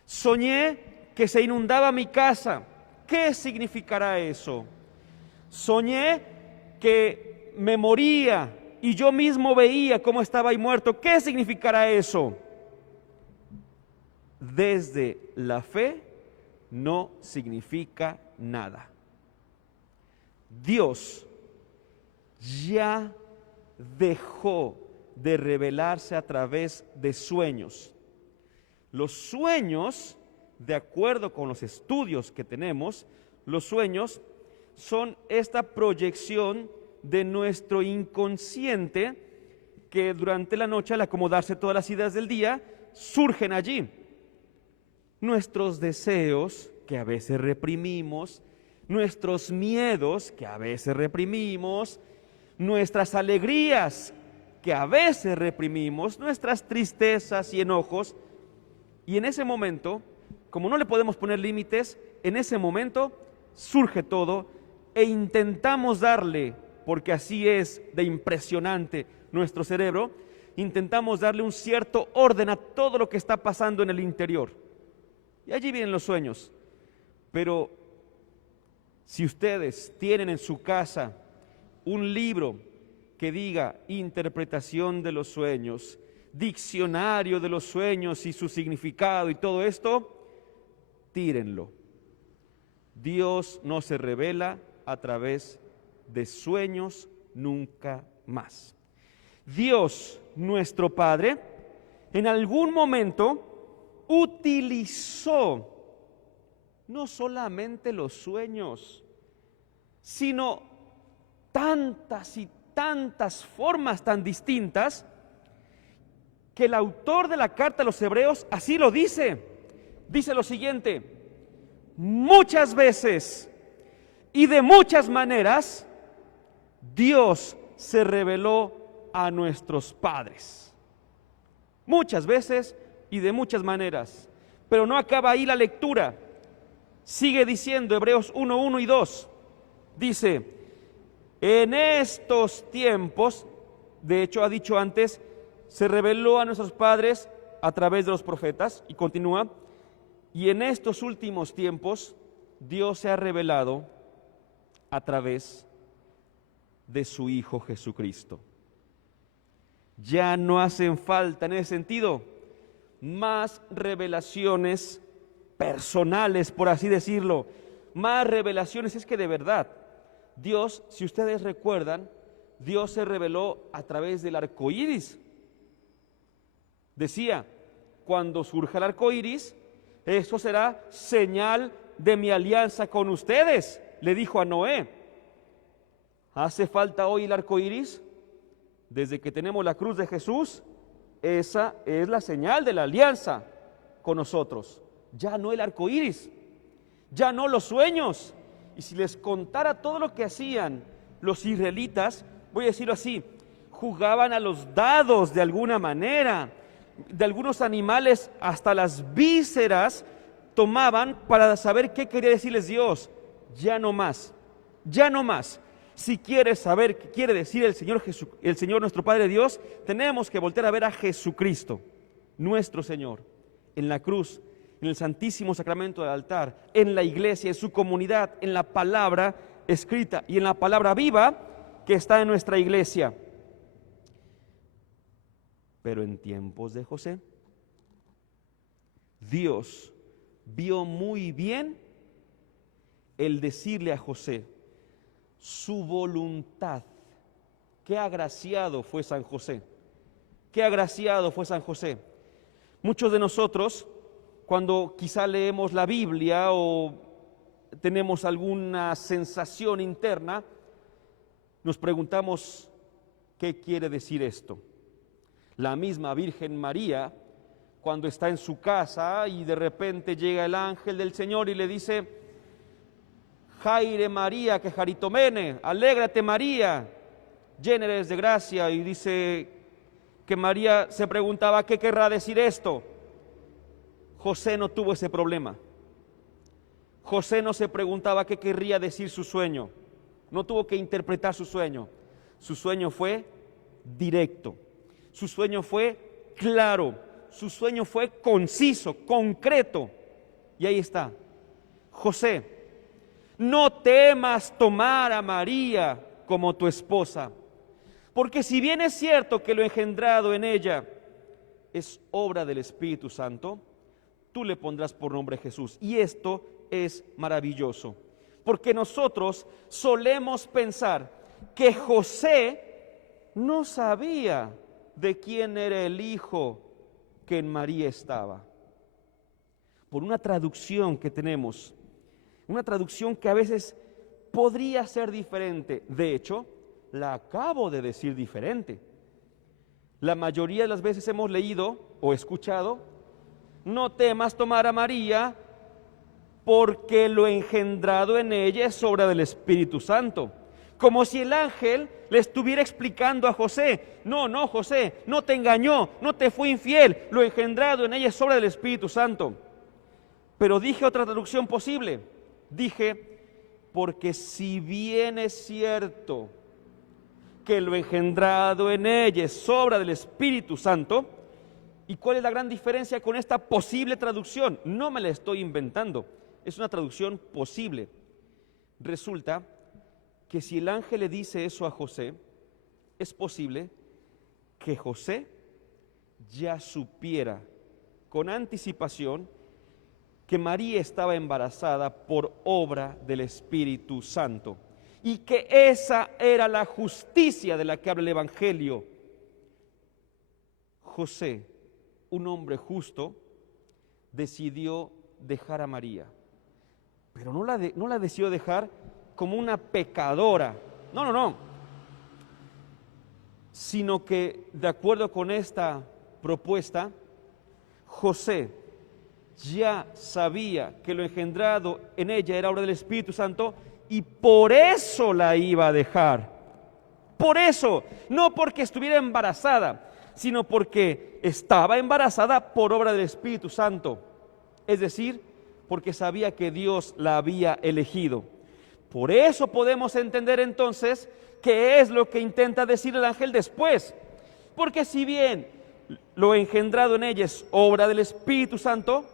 Soñé que se inundaba mi casa, ¿Qué significará eso? Soñé que me moría y yo mismo veía cómo estaba ahí muerto. ¿Qué significará eso? Desde la fe no significa nada. Dios ya dejó de revelarse a través de sueños. Los sueños, de acuerdo con los estudios que tenemos, los sueños son esta proyección de nuestro inconsciente que durante la noche, al acomodarse todas las ideas del día, surgen allí. Nuestros deseos, que a veces reprimimos, nuestros miedos, que a veces reprimimos, nuestras alegrías, que a veces reprimimos, nuestras tristezas y enojos. Y en ese momento, como no le podemos poner límites, en ese momento surge todo e intentamos darle, porque así es de impresionante nuestro cerebro, intentamos darle un cierto orden a todo lo que está pasando en el interior. Y allí vienen los sueños. Pero si ustedes tienen en su casa un libro que diga interpretación de los sueños, diccionario de los sueños y su significado y todo esto, tírenlo. Dios no se revela a través de sueños nunca más. Dios, nuestro Padre, en algún momento utilizó no solamente los sueños, sino tantas y tantas formas tan distintas que el autor de la carta a los Hebreos así lo dice. Dice lo siguiente: muchas veces y de muchas maneras Dios se reveló a nuestros padres. Muchas veces y de muchas maneras. Pero no acaba ahí la lectura. Sigue diciendo Hebreos 1:1 y 2. Dice: en estos tiempos, de hecho ha dicho antes, se reveló a nuestros padres a través de los profetas, y continúa, y en estos últimos tiempos Dios se ha revelado a través de su Hijo Jesucristo. Ya no hacen falta en ese sentido más revelaciones personales, por así decirlo, más revelaciones. Es que de verdad, Dios, si ustedes recuerdan, Dios se reveló a través del arco iris. Decía, cuando surja el arco iris, eso será señal de mi alianza con ustedes, le dijo a Noé. ¿Hace falta hoy el arco iris? Desde que tenemos la cruz de Jesús, esa es la señal de la alianza con nosotros. Ya no el arco iris, ya no los sueños. Y si les contara todo lo que hacían los israelitas, voy a decirlo así, jugaban a los dados de alguna manera, de algunos animales hasta las vísceras tomaban para saber qué quería decirles Dios. Ya no más, ya no más. Si quieres saber qué quiere decir el Señor nuestro Padre Dios, tenemos que voltear a ver a Jesucristo, nuestro Señor, en la cruz, en el santísimo sacramento del altar, en la iglesia, en su comunidad, en la palabra escrita y en la palabra viva que está en nuestra iglesia. Pero en tiempos de José, Dios vio muy bien el decirle a José su voluntad. Qué agraciado fue San José, qué agraciado fue San José. Muchos de nosotros, cuando quizá leemos la Biblia o tenemos alguna sensación interna, nos preguntamos, ¿qué quiere decir esto? La misma Virgen María, cuando está en su casa y de repente llega el ángel del Señor y le dice: Jaire María, que jaritomene, alégrate María, llena eres de gracia. Y dice que María se preguntaba, ¿qué querrá decir esto? José no tuvo ese problema. José no se preguntaba qué querría decir su sueño. No tuvo que interpretar su sueño. Su sueño fue directo. Su sueño fue claro. Su sueño fue conciso, concreto. Y ahí está. José, no temas tomar a María como tu esposa, porque si bien es cierto que lo engendrado en ella es obra del Espíritu Santo, tú le pondrás por nombre Jesús. Y esto es maravilloso, porque nosotros solemos pensar que José no sabía de quién era el hijo que en María estaba. Por una traducción que tenemos, una traducción que a veces podría ser diferente. De hecho, la acabo de decir diferente. La mayoría de las veces hemos leído o escuchado, no temas tomar a María porque lo engendrado en ella es obra del Espíritu Santo. Como si el ángel le estuviera explicando a José, no, José, no te engañó, no te fue infiel, lo engendrado en ella es obra del Espíritu Santo. Pero dije otra traducción posible, dije, porque si bien es cierto que lo engendrado en ella es obra del Espíritu Santo, ¿y cuál es la gran diferencia con esta posible traducción? No me la estoy inventando, es una traducción posible. Resulta que si el ángel le dice eso a José, es posible que José ya supiera con anticipación que María estaba embarazada por obra del Espíritu Santo y que esa era la justicia de la que habla el Evangelio. José, un hombre justo, decidió dejar a María, pero no la decidió dejar como una pecadora, no, sino que de acuerdo con esta propuesta, José ya sabía que lo engendrado en ella era obra del Espíritu Santo y por eso la iba a dejar. Por eso, no porque estuviera embarazada, sino porque estaba embarazada por obra del Espíritu Santo. Es decir, porque sabía que Dios la había elegido. Por eso podemos entender entonces qué es lo que intenta decir el ángel después. Porque si bien lo engendrado en ella es obra del Espíritu Santo,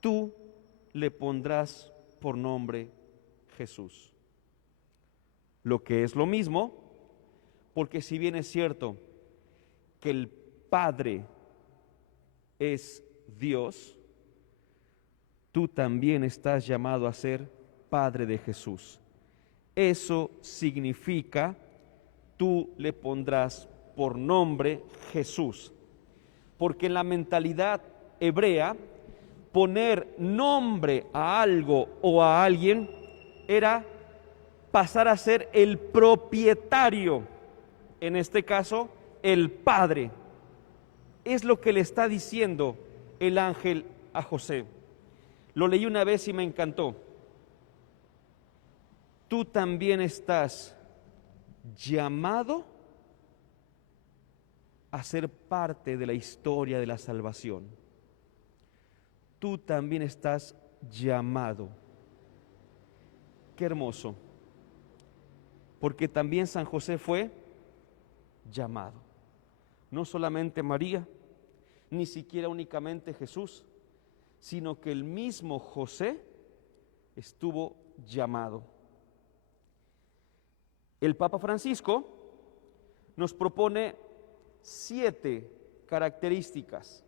tú le pondrás por nombre Jesús. Lo que es lo mismo, porque si bien es cierto que el Padre es Dios, tú también estás llamado a ser Padre de Jesús. Eso significa, tú le pondrás por nombre Jesús, porque en la mentalidad hebrea, poner nombre a algo o a alguien era pasar a ser el propietario, en este caso, el Padre. Es lo que le está diciendo el ángel a José. Lo leí una vez y me encantó. Tú también estás llamado a ser parte de la historia de la salvación. Tú también estás llamado. Qué hermoso. Porque también San José fue llamado. No solamente María, ni siquiera únicamente Jesús, sino que el mismo José estuvo llamado. El Papa Francisco nos propone 7 características,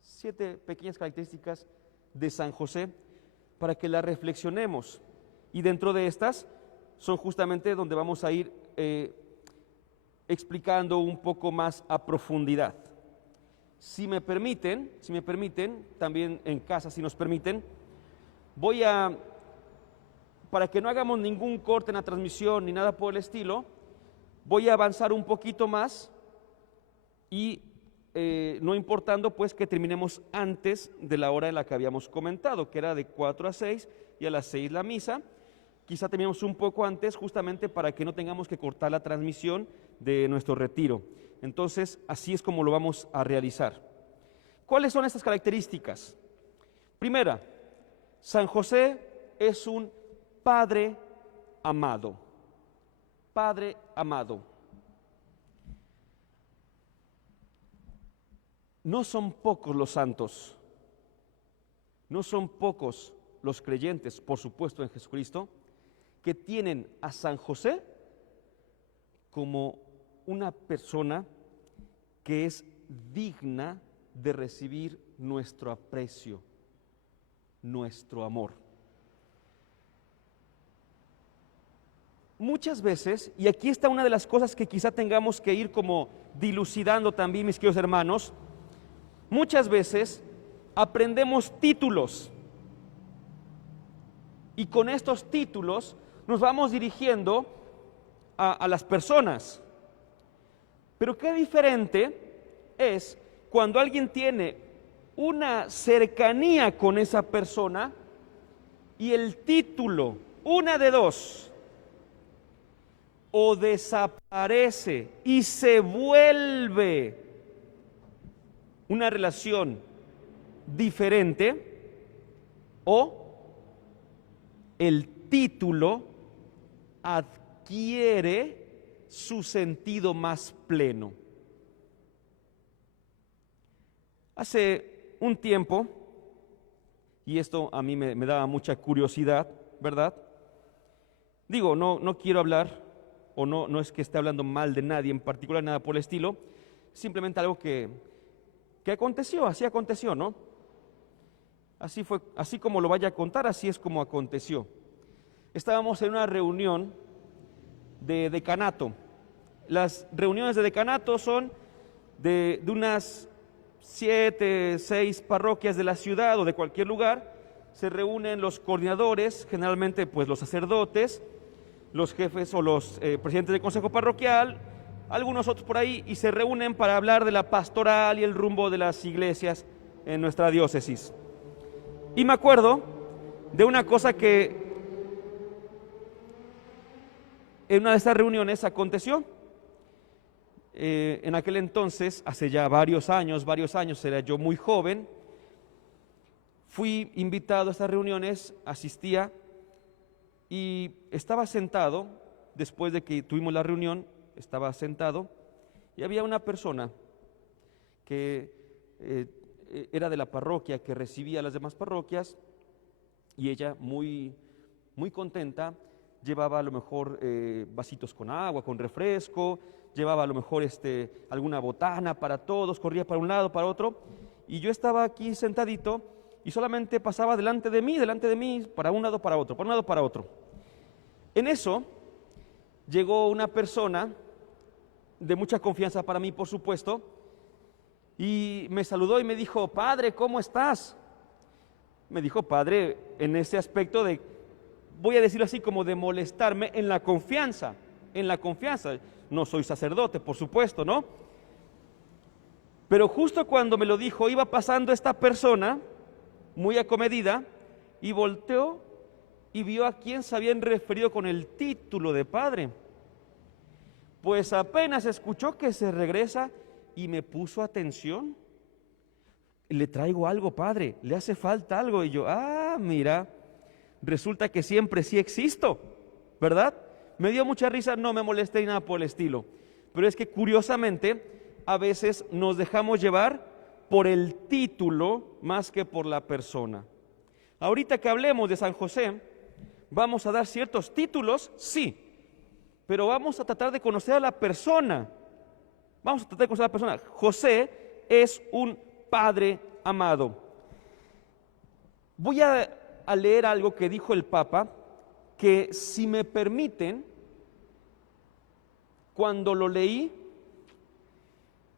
7 pequeñas características de San José para que las reflexionemos. Y dentro de estas son justamente donde vamos a ir explicando un poco más a profundidad. Si me permiten, también en casa, si nos permiten, para que no hagamos ningún corte en la transmisión ni nada por el estilo, voy a avanzar un poquito más y no importando pues que terminemos antes de la hora en la que habíamos comentado, que era de 4 a 6 y a las 6 la misa. Quizá terminemos un poco antes justamente para que no tengamos que cortar la transmisión de nuestro retiro. Entonces, así es como lo vamos a realizar. ¿Cuáles son estas características? Primera, San José es un Padre amado. Padre amado. No son pocos los santos, No son pocos los creyentes, por supuesto, en Jesucristo, que tienen a San José como una persona que es digna de recibir nuestro aprecio, nuestro amor. Muchas veces, y aquí está una de las cosas que quizá tengamos que ir como dilucidando también, mis queridos hermanos, muchas veces aprendemos títulos y con estos títulos nos vamos dirigiendo a las personas. Pero qué diferente es cuando alguien tiene una cercanía con esa persona y el título, una de dos, o desaparece y se vuelve una relación diferente, o el título adquiere su sentido más pleno. Hace un tiempo, y esto a mí me daba mucha curiosidad, ¿verdad? Digo, no quiero hablar, o no es que esté hablando mal de nadie en particular, nada por el estilo, simplemente algo que aconteció, así aconteció, ¿no? Así fue, así como lo vaya a contar, así es como aconteció. Estábamos en una reunión de decanato. Las reuniones de decanato son de unas 7, 6 parroquias de la ciudad o de cualquier lugar. Se reúnen los coordinadores, generalmente pues los sacerdotes, los jefes o los presidentes del consejo parroquial, algunos otros por ahí, y se reúnen para hablar de la pastoral y el rumbo de las iglesias en nuestra diócesis. Y me acuerdo de una cosa que en una de estas reuniones aconteció. En aquel entonces, hace ya varios años, era yo muy joven, fui invitado a estas reuniones, asistía y estaba sentado, después de que tuvimos la reunión, estaba sentado y había una persona que era de la parroquia, que recibía a las demás parroquias, y ella muy contenta llevaba a lo mejor vasitos con agua, con refresco, llevaba a lo mejor alguna botana para todos, corría para un lado, para otro, y yo estaba aquí sentadito y solamente pasaba delante de mí, para un lado, para otro, para un lado, para otro. En eso llegó una persona de mucha confianza para mí, por supuesto, y me saludó y me dijo: padre, ¿cómo estás? Me dijo padre en ese aspecto de, voy a decirlo así, como de molestarme en la confianza, no soy sacerdote, por supuesto, ¿no? Pero justo cuando me lo dijo, iba pasando esta persona, muy acomedida, y volteó y vio a quién se habían referido con el título de padre. Pues apenas escuchó que se regresa y me puso atención. Le traigo algo, padre, le hace falta algo. Y yo, mira, resulta que siempre sí existo, ¿verdad? Me dio mucha risa, no me molesté ni nada por el estilo. Pero es que curiosamente a veces nos dejamos llevar por el título más que por la persona. Ahorita que hablemos de San José, vamos a dar ciertos títulos, sí, pero vamos a tratar de conocer a la persona. José es un padre amado. Voy a leer algo que dijo el Papa, que si me permiten, cuando lo leí,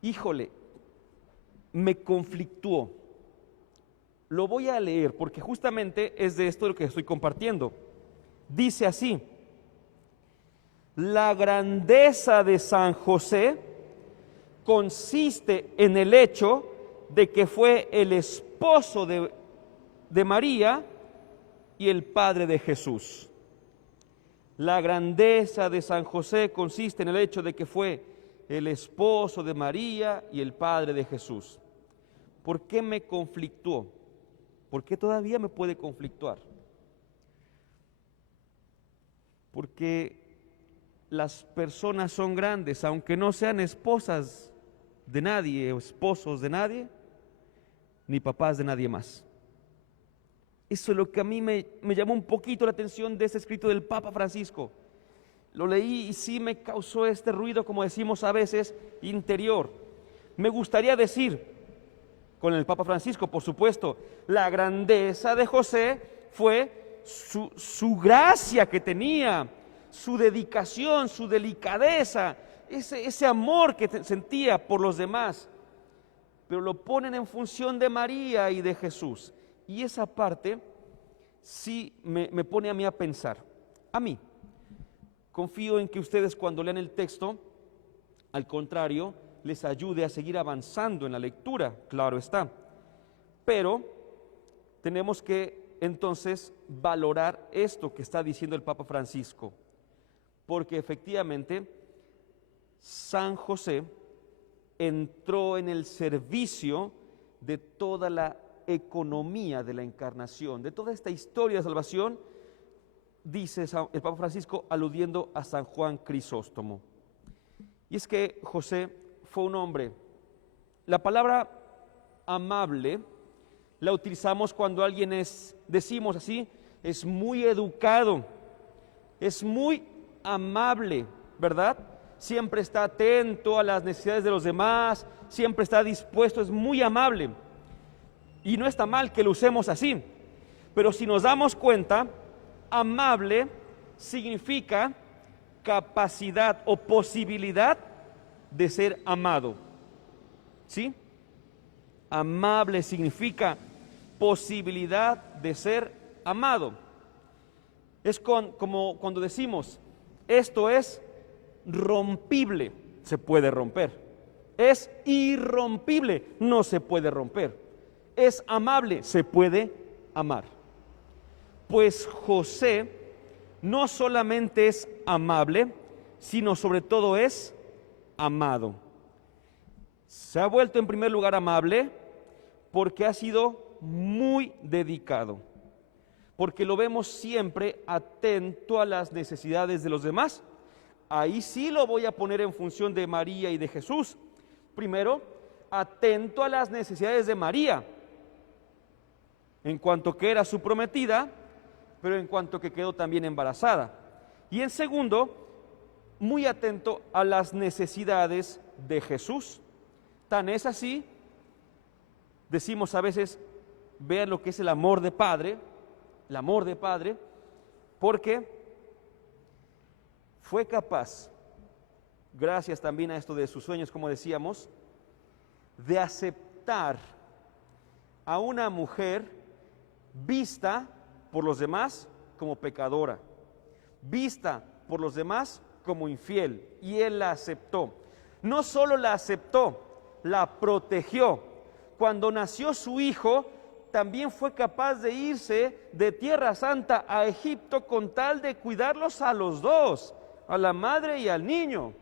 híjole, me conflictuó. Lo voy a leer porque justamente es de esto lo que estoy compartiendo. Dice así: la grandeza de San José consiste en el hecho de que fue el esposo de María y el padre de Jesús. La grandeza de San José consiste en el hecho de que fue el esposo de María y el padre de Jesús. ¿Por qué me conflictuó? ¿Por qué todavía me puede conflictuar? Porque las personas son grandes, aunque no sean esposas de nadie o esposos de nadie, ni papás de nadie más. Eso es lo que a mí me llamó un poquito la atención de este escrito del Papa Francisco. Lo leí y sí me causó este ruido, como decimos a veces, interior. Me gustaría decir, con el Papa Francisco, por supuesto, la grandeza de José fue su gracia que tenía, su dedicación, su delicadeza, ese amor que sentía por los demás. Pero lo ponen en función de María y de Jesús. Y esa parte sí me pone a mí a pensar. A mí. Confío en que ustedes cuando lean el texto, al contrario, les ayude a seguir avanzando en la lectura, claro está. Pero tenemos que entonces valorar esto que está diciendo el Papa Francisco, porque efectivamente San José entró en el servicio de toda la economía de la encarnación, de toda esta historia de salvación, dice el Papa Francisco aludiendo a San Juan Crisóstomo. Y es que José fue un hombre. La palabra amable la utilizamos cuando alguien decimos así, es muy educado, es muy amable, ¿verdad? Siempre está atento a las necesidades de los demás, siempre está dispuesto, es muy amable. Y no está mal que lo usemos así, pero si nos damos cuenta, amable significa capacidad o posibilidad de ser amado. ¿Sí? Amable significa posibilidad de ser amado. Es como cuando decimos, esto es rompible, se puede romper. Es irrompible, no se puede romper. Es amable, se puede amar. Pues José no solamente es amable, sino sobre todo es amado. Se ha vuelto en primer lugar amable porque ha sido muy dedicado, porque lo vemos siempre atento a las necesidades de los demás. Ahí sí lo voy a poner en función de María y de Jesús. Primero, atento a las necesidades de María, en cuanto que era su prometida, pero en cuanto que quedó también embarazada. Y en segundo, muy atento a las necesidades de Jesús. Tan es así, decimos a veces, vean lo que es el amor de padre, porque fue capaz, gracias también a esto de sus sueños, como decíamos, de aceptar a una mujer vista por los demás como pecadora, vista por los demás como infiel, y él la aceptó. No solo la aceptó, la protegió. Cuando nació su hijo, también fue capaz de irse de Tierra Santa a Egipto con tal de cuidarlos a los dos, a la madre y al niño.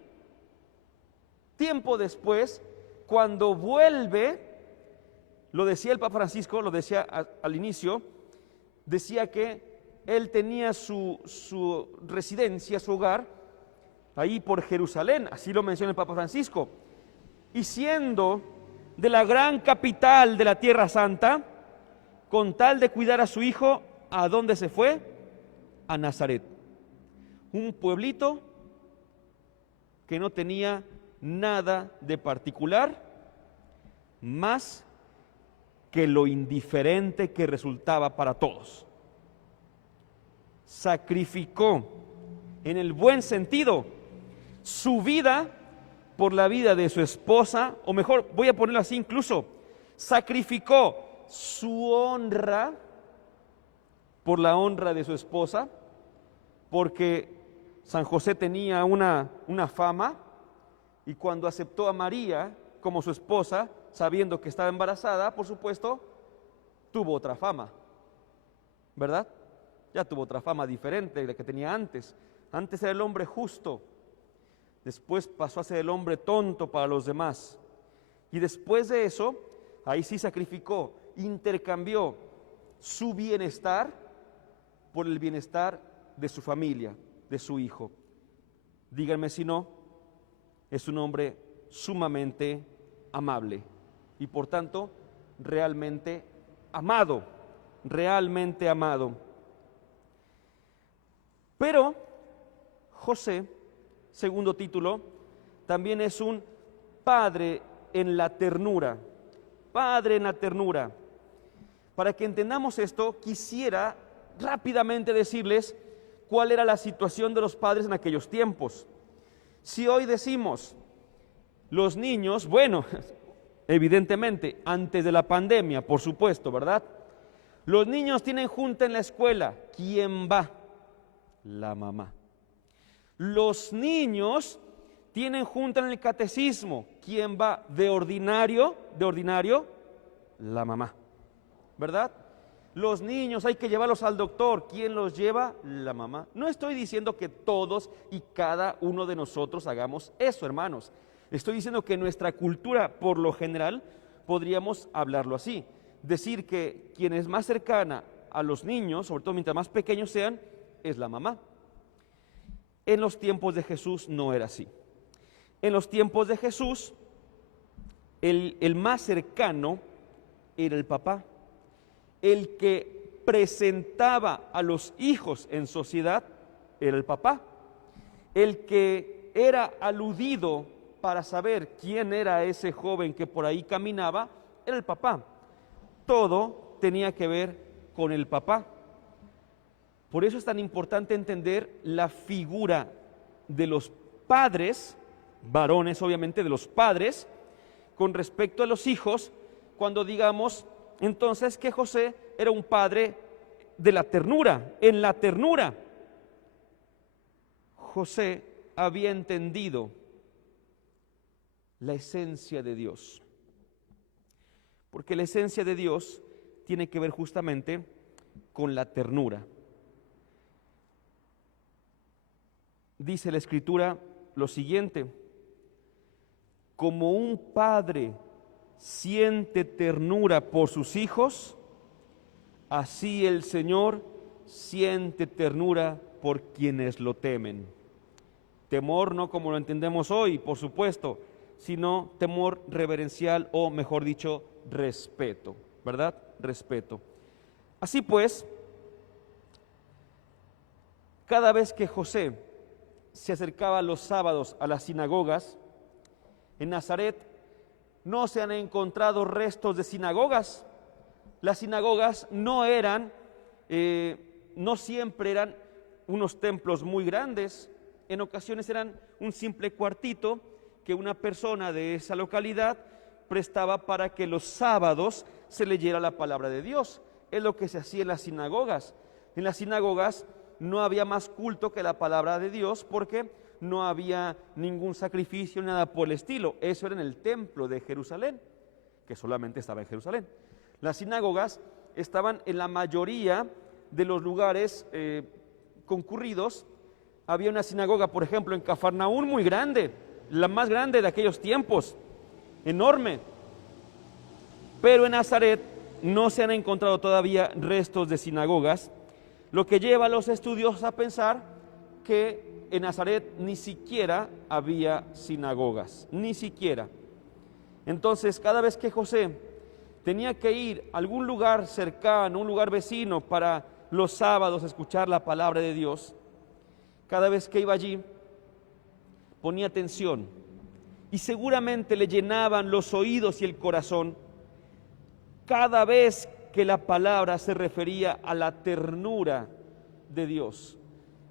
Tiempo después, cuando vuelve, lo decía el Papa Francisco, lo decía al inicio, decía que él tenía su residencia, su hogar, ahí por Jerusalén, así lo menciona el Papa Francisco, y siendo de la gran capital de la Tierra Santa, con tal de cuidar a su hijo, ¿a dónde se fue? A Nazaret, un pueblito que no tenía nada de particular, más que lo indiferente que resultaba para todos. Sacrificó, en el buen sentido, su vida por la vida de su esposa, o mejor, voy a ponerlo así incluso, sacrificó su honra por la honra de su esposa, porque San José tenía una fama, y cuando aceptó a María como su esposa, sabiendo que estaba embarazada, por supuesto, tuvo otra fama, ¿verdad? Ya tuvo otra fama diferente de la que tenía antes. Antes era el hombre justo, después pasó a ser el hombre tonto para los demás. Y después de eso, ahí sí sacrificó, intercambió su bienestar por el bienestar de su familia, de su hijo. Díganme si no, es un hombre sumamente amable y por tanto realmente amado realmente amado. Pero José, segundo título, también es un padre en la ternura. Padre en la ternura. Para que entendamos esto, quisiera rápidamente decirles cuál era la situación de los padres en aquellos tiempos. Si hoy decimos, los niños, bueno, evidentemente, antes de la pandemia, por supuesto, ¿verdad? Los niños tienen junta en la escuela. ¿Quién va? La mamá. Los niños tienen junta en el catecismo. ¿Quién va? De ordinario, la mamá. ¿Verdad? Los niños hay que llevarlos al doctor. ¿Quién los lleva? La mamá. No estoy diciendo que todos y cada uno de nosotros hagamos eso, hermanos. Estoy diciendo que nuestra cultura, por lo general, podríamos hablarlo así. Decir que quien es más cercana a los niños, sobre todo mientras más pequeños sean, es la mamá. En los tiempos de Jesús no era así. En los tiempos de Jesús, el más cercano era el papá. El que presentaba a los hijos en sociedad era el papá. El que era aludido para saber quién era ese joven que por ahí caminaba era el papá. Todo tenía que ver con el papá. Por eso es tan importante entender la figura de los padres, varones obviamente, de los padres, con respecto a los hijos, cuando digamos entonces que José era un padre de la ternura, en la ternura. José había entendido la esencia de Dios, porque la esencia de Dios tiene que ver justamente con la ternura. Dice la Escritura lo siguiente: como un padre siente ternura por sus hijos, así el Señor siente ternura por quienes lo temen. Temor no como lo entendemos hoy, por supuesto, sino temor reverencial o, mejor dicho, respeto, ¿verdad? Respeto. Así pues, cada vez que José se acercaba los sábados a las sinagogas, en Nazaret no se han encontrado restos de sinagogas. Las sinagogas no siempre eran unos templos muy grandes, en ocasiones eran un simple cuartito que una persona de esa localidad prestaba para que los sábados se leyera la palabra de Dios. Es lo que se hacía en las sinagogas. En las sinagogas no había más culto que la palabra de Dios porque no había ningún sacrificio, nada por el estilo. Eso era en el templo de Jerusalén, que solamente estaba en Jerusalén. Las sinagogas estaban en la mayoría de los lugares concurridos. Había una sinagoga, por ejemplo, en Cafarnaún muy grande, la más grande de aquellos tiempos, enorme. Pero en Nazaret no se han encontrado todavía restos de sinagogas, lo que lleva a los estudiosos a pensar que en Nazaret ni siquiera había sinagogas, ni siquiera. Entonces, cada vez que José tenía que ir a algún lugar cercano, un lugar vecino para los sábados escuchar la palabra de Dios, cada vez que iba allí ponía atención y seguramente le llenaban los oídos y el corazón cada vez que la palabra se refería a la ternura de Dios.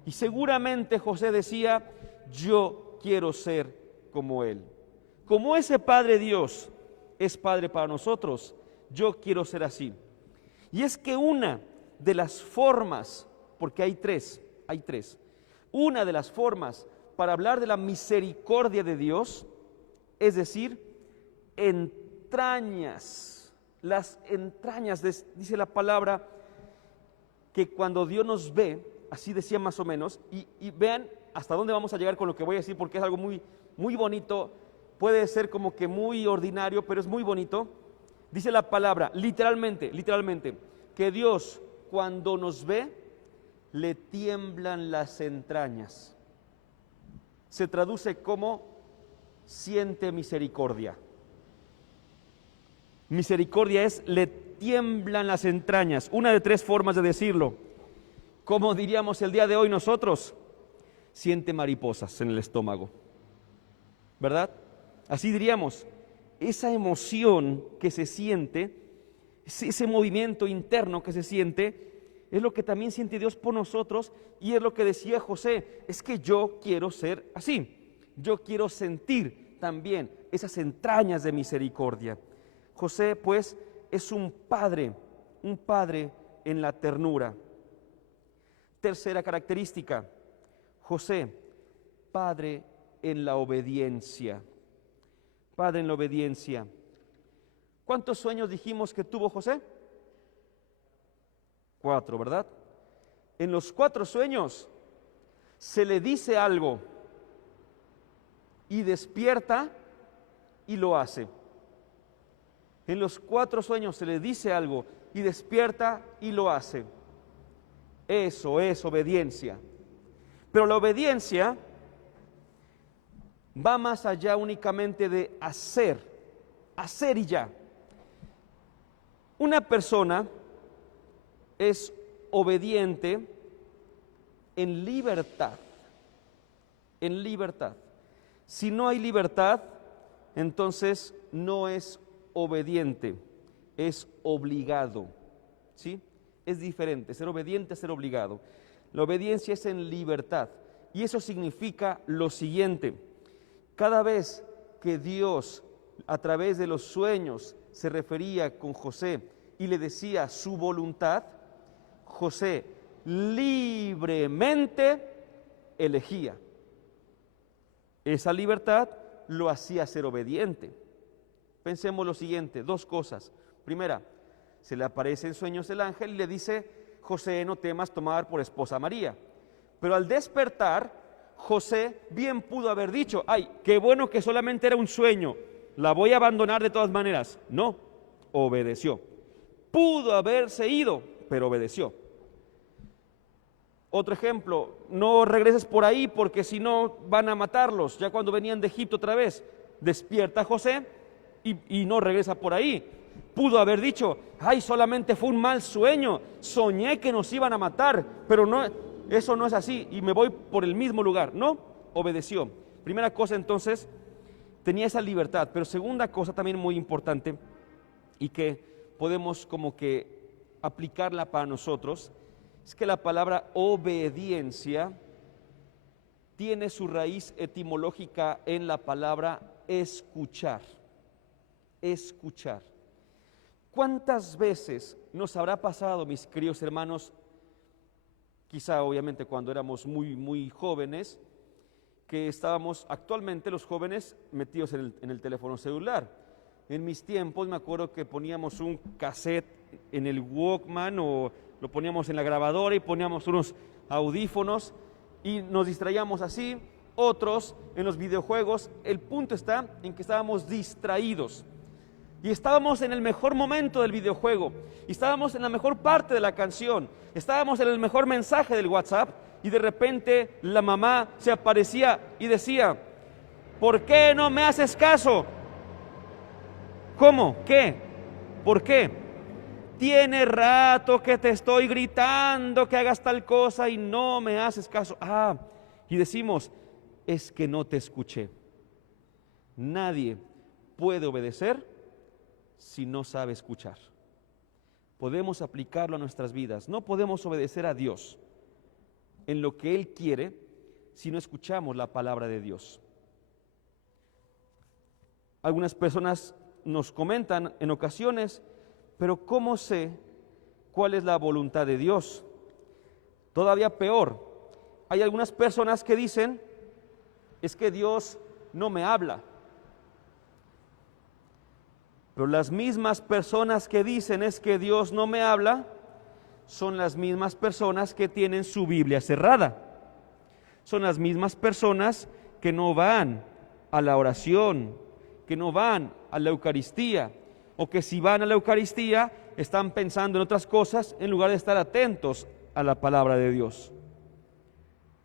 Y seguramente José decía: yo quiero ser como él. Como ese Padre Dios es Padre para nosotros, yo quiero ser así. Y es que una de las formas, porque hay tres, una de las formas para hablar de la misericordia de Dios, es decir, entrañas, las entrañas, dice la palabra, que cuando Dios nos ve, así decía más o menos, y vean hasta dónde vamos a llegar con lo que voy a decir, porque es algo muy, muy bonito, puede ser como que muy ordinario, pero es muy bonito. Dice la palabra, literalmente, que Dios cuando nos ve, le tiemblan las entrañas. Se traduce como siente misericordia. Misericordia es le tiemblan las entrañas. Una de 3 formas de decirlo. ¿Cómo diríamos el día de hoy nosotros? Siente mariposas en el estómago, ¿verdad? Así diríamos, esa emoción que se siente, ese movimiento interno que se siente, es lo que también siente Dios por nosotros, y es lo que decía José, es que yo quiero ser así, yo quiero sentir también esas entrañas de misericordia. José, pues, es un padre en la ternura. Tercera característica, José, padre en la obediencia. Padre en la obediencia. ¿Cuántos sueños dijimos que tuvo José? 4, ¿verdad? En los 4 sueños se le dice algo y despierta y lo hace. En los 4 sueños se le dice algo y despierta y lo hace. Eso es obediencia. Pero la obediencia va más allá únicamente de hacer y ya. Una persona es obediente en libertad. En libertad. Si no hay libertad, entonces no es obediente, es obligado. ¿Sí? Es diferente, ser obediente a ser obligado. La obediencia es en libertad. Y eso significa lo siguiente: cada vez que Dios, a través de los sueños, se refería con José y le decía su voluntad, José libremente elegía. Esa libertad lo hacía ser obediente. Pensemos lo siguiente, 2 cosas. Primera, se le aparece en sueños el ángel y le dice: José, no temas tomar por esposa a María. Pero al despertar, José bien pudo haber dicho: ay, qué bueno que solamente era un sueño, la voy a abandonar de todas maneras. No, obedeció. Pudo haberse ido, pero obedeció. Otro ejemplo, no regreses por ahí porque si no van a matarlos. Ya cuando venían de Egipto otra vez, despierta José y no regresa por ahí. Pudo haber dicho: ay, solamente fue un mal sueño, soñé que nos iban a matar, pero no, eso no es así y me voy por el mismo lugar. No, obedeció. Primera cosa, entonces, tenía esa libertad. Pero segunda cosa también muy importante y que podemos como que aplicarla para nosotros, es que la palabra obediencia tiene su raíz etimológica en la palabra escuchar. Escuchar. ¿Cuántas veces nos habrá pasado, mis queridos hermanos, quizá obviamente cuando éramos muy jóvenes, que estábamos actualmente los jóvenes metidos en el teléfono celular? En mis tiempos me acuerdo que poníamos un cassette en el Walkman o lo poníamos en la grabadora y poníamos unos audífonos y nos distraíamos así. Otros en los videojuegos. El punto está en que estábamos distraídos y estábamos en el mejor momento del videojuego y estábamos en la mejor parte de la canción, estábamos en el mejor mensaje del WhatsApp y de repente la mamá se aparecía y decía: ¿por qué no me haces caso? ¿Cómo? ¿Qué? ¿Por qué? Tiene rato que te estoy gritando que hagas tal cosa y no me haces caso. Y decimos: es que no te escuché. Nadie puede obedecer si no sabe escuchar. Podemos aplicarlo a nuestras vidas. No podemos obedecer a Dios en lo que Él quiere si no escuchamos la palabra de Dios. Algunas personas nos comentan en ocasiones: pero ¿cómo sé cuál es la voluntad de Dios? Todavía peor, hay algunas personas que dicen: es que Dios no me habla. Pero las mismas personas que dicen es que Dios no me habla, son las mismas personas que tienen su Biblia cerrada. Son las mismas personas que no van a la oración, que no van a la Eucaristía, o que si van a la Eucaristía están pensando en otras cosas en lugar de estar atentos a la palabra de Dios.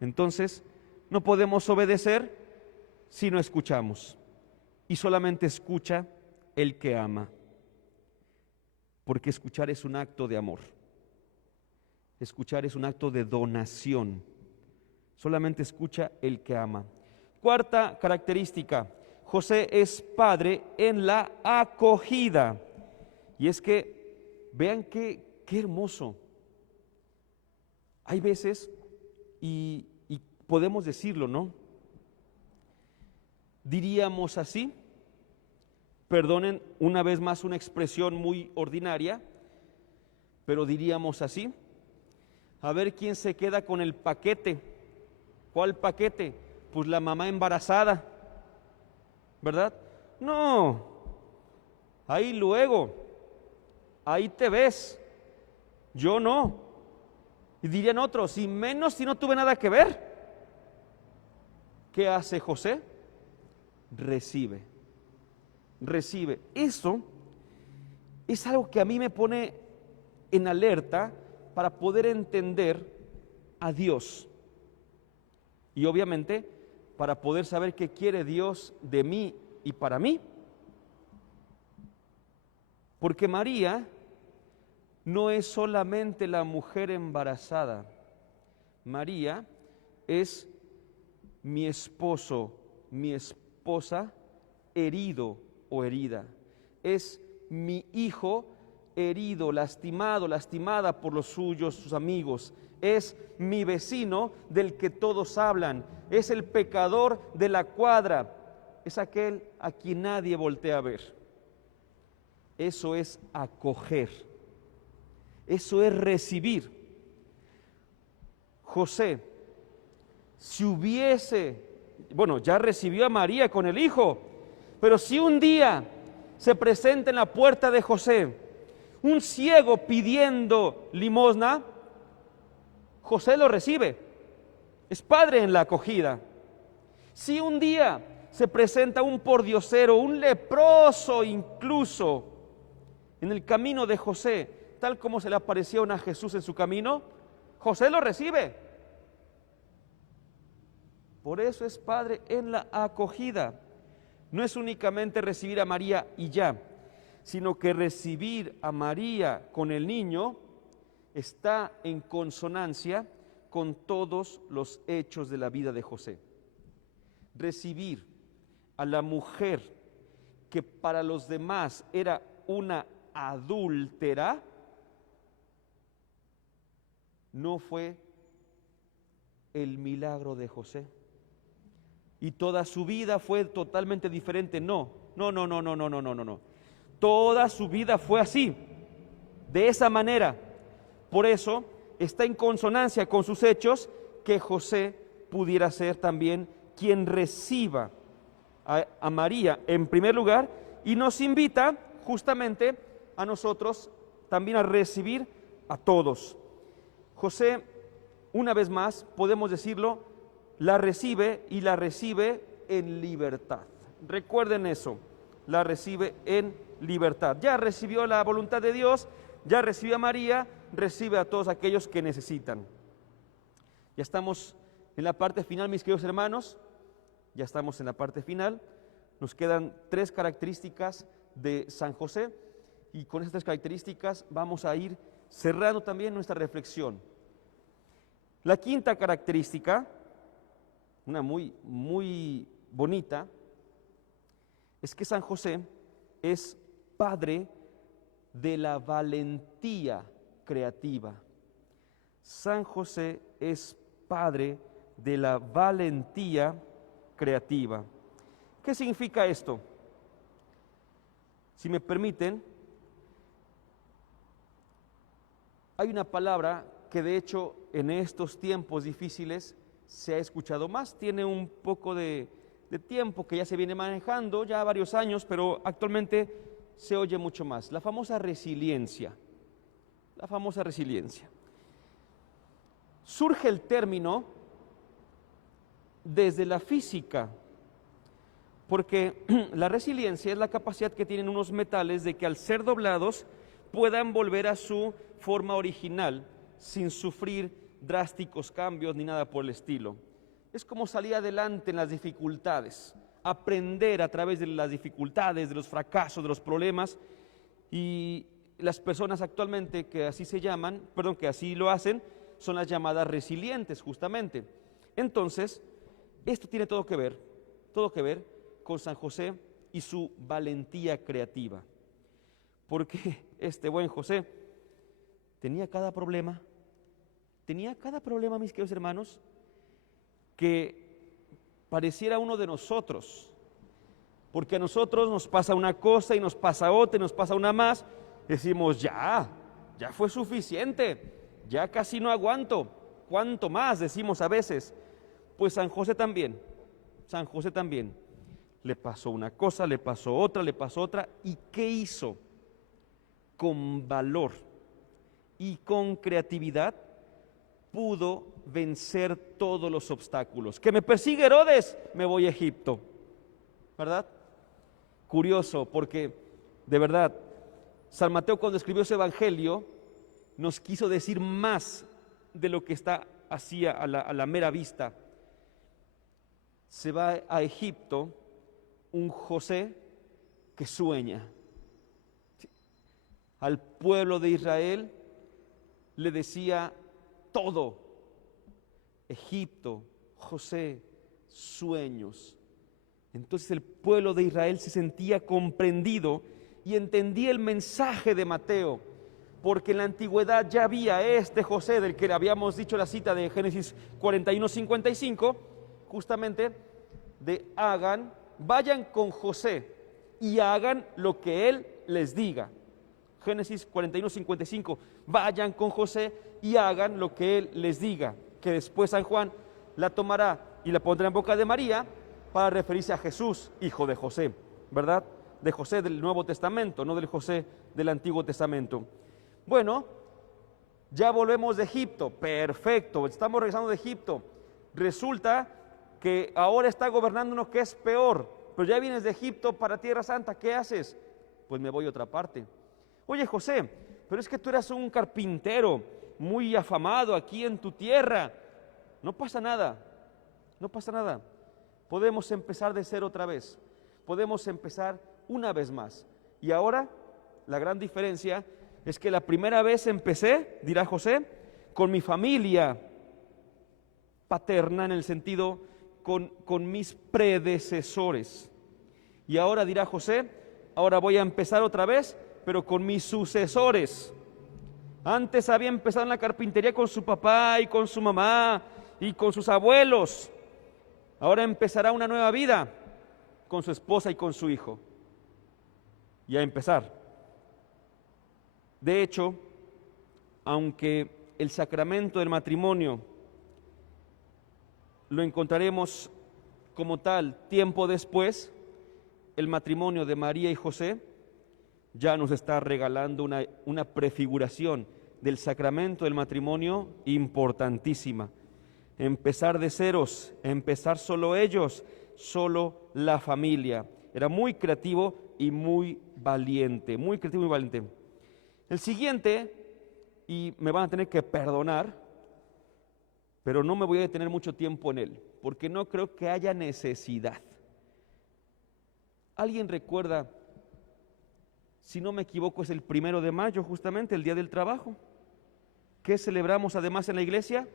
Entonces, no podemos obedecer si no escuchamos, y solamente escucha el que ama. porque escuchar es un acto de amor. Escuchar es un acto de donación. Solamente escucha el que ama. Cuarta característica, José es padre en la acogida. Y es que, vean qué hermoso. Hay veces, y podemos decirlo, ¿no? Diríamos así, perdonen una vez más una expresión muy ordinaria, pero diríamos así, a ver quién se queda con el paquete. ¿Cuál paquete? Pues la mamá embarazada, ¿verdad? No, ahí luego, ahí te ves, yo no. Y dirían otros, y menos si no tuve nada que ver. ¿Qué hace José? Recibe. Eso es algo que a mí me pone en alerta para poder entender a Dios. Y obviamente para poder saber qué quiere Dios de mí y para mí. Porque María no es solamente la mujer embarazada. María es mi esposo, mi esposa herido o herida. Es mi hijo herido, lastimado, lastimada por los suyos, sus amigos. Es mi vecino del que todos hablan. Es el pecador de la cuadra. Es aquel a quien nadie voltea a ver. Eso es acoger. Eso es recibir. José, si hubiese, ya recibió a María con el hijo, pero si un día se presenta en la puerta de José un ciego pidiendo limosna, José lo recibe, es padre en la acogida. Si un día se presenta un pordiosero, un leproso incluso, en el camino de José, tal como se le apareció a Jesús en su camino, José lo recibe. Por eso es padre en la acogida. No es únicamente recibir a María y ya, sino que recibir a María con el niño está en consonancia con todos los hechos de la vida de José. Recibir a la mujer que para los demás era una adúltera, no fue el milagro de José. Y toda su vida fue totalmente diferente. No. Toda su vida fue así, de esa manera. Por eso está en consonancia con sus hechos que José pudiera ser también quien reciba a María en primer lugar y nos invita justamente a nosotros también a recibir a todos. José, una vez más, podemos decirlo, la recibe y la recibe en libertad. Recuerden eso, la recibe en libertad. Ya recibió la voluntad de Dios, ya recibió a María, recibe a todos aquellos que necesitan. Ya estamos en la parte final, mis queridos hermanos, ya estamos en la parte final. Nos quedan 3 características de San José y con estas 3 características vamos a ir cerrando también nuestra reflexión. La quinta característica, una muy bonita, es que San José es padre de la valentía creativa. San José es padre de la valentía creativa. ¿Qué significa esto? Si me permiten, hay una palabra que de hecho en estos tiempos difíciles se ha escuchado más, tiene un poco de tiempo que ya se viene manejando, ya varios años, pero actualmente se oye mucho más, la famosa resiliencia. La famosa resiliencia. Surge el término desde la física, porque la resiliencia es la capacidad que tienen unos metales de que al ser doblados puedan volver a su forma original sin sufrir drásticos cambios ni nada por el estilo. Es como salir adelante en las dificultades, aprender a través de las dificultades, de los fracasos, de los problemas, y las personas actualmente que así se llaman, perdón, que así lo hacen, son las llamadas resilientes, justamente. Entonces, esto tiene todo que ver con San José y su valentía creativa. Porque este buen José tenía cada problema, mis queridos hermanos, que pareciera uno de nosotros, porque a nosotros nos pasa una cosa y nos pasa otra y nos pasa una más, decimos ya fue suficiente, ya casi no aguanto, ¿cuánto más? Decimos a veces. Pues San José también, le pasó una cosa, le pasó otra, ¿y qué hizo? Con valor y con creatividad pudo vencer todos los obstáculos. Que me persigue Herodes, me voy a Egipto, ¿verdad? Curioso, porque de verdad, San Mateo cuando escribió ese evangelio nos quiso decir más de lo que está así a la mera vista. Se va a Egipto un José que sueña. Al pueblo de Israel le decía todo. Egipto, José, sueños. Entonces el pueblo de Israel se sentía comprendido y entendía el mensaje de Mateo, porque en la antigüedad ya había este José del que le habíamos dicho la cita de Génesis 41:55, justamente de vayan con José y hagan lo que él les diga. Génesis 41:55, vayan con José y hagan lo que él les diga, que después San Juan la tomará y la pondrá en boca de María para referirse a Jesús, hijo de José, ¿verdad? De José del Nuevo Testamento, no del José del Antiguo Testamento. Bueno, ya volvemos de Egipto, perfecto, estamos regresando de Egipto. Resulta que ahora está gobernando uno que es peor, pero ya vienes de Egipto para Tierra Santa, ¿qué haces? Pues me voy a otra parte. Oye José, pero es que tú eras un carpintero muy afamado aquí en tu tierra. No pasa nada, podemos empezar de cero otra vez, podemos empezar una vez más. Y ahora la gran diferencia es que la primera vez empecé, dirá José, con mi familia paterna, en el sentido con mis predecesores. Y ahora dirá José, ahora voy a empezar otra vez, pero con mis sucesores. Antes había empezado en la carpintería con su papá y con su mamá y con sus abuelos. Ahora empezará una nueva vida con su esposa y con su hijo. Y a empezar. De hecho, aunque el sacramento del matrimonio lo encontraremos como tal tiempo después, el matrimonio de María y José ya nos está regalando una prefiguración del sacramento del matrimonio importantísima. Empezar de ceros, empezar solo ellos, solo la familia. Era muy creativo y muy valiente, muy creativo y valiente. El siguiente, y me van a tener que perdonar, pero no me voy a detener mucho tiempo en él, porque no creo que haya necesidad. ¿Alguien recuerda? Si no me equivoco, es el 1 de mayo, justamente, el Día del Trabajo. ¿Qué celebramos además en la iglesia?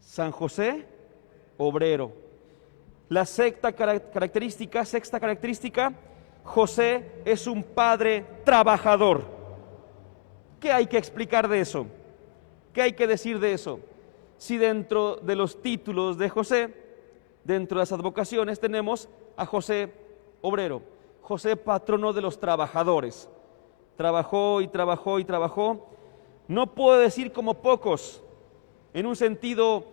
San José, obrero. La sexta característica, José es un padre trabajador. ¿Qué hay que explicar de eso? ¿Qué hay que decir de eso? Si dentro de los títulos de José, dentro de las advocaciones, tenemos a José obrero, José patrono de los trabajadores. Trabajó y trabajó y trabajó. No puedo decir como pocos, en un sentido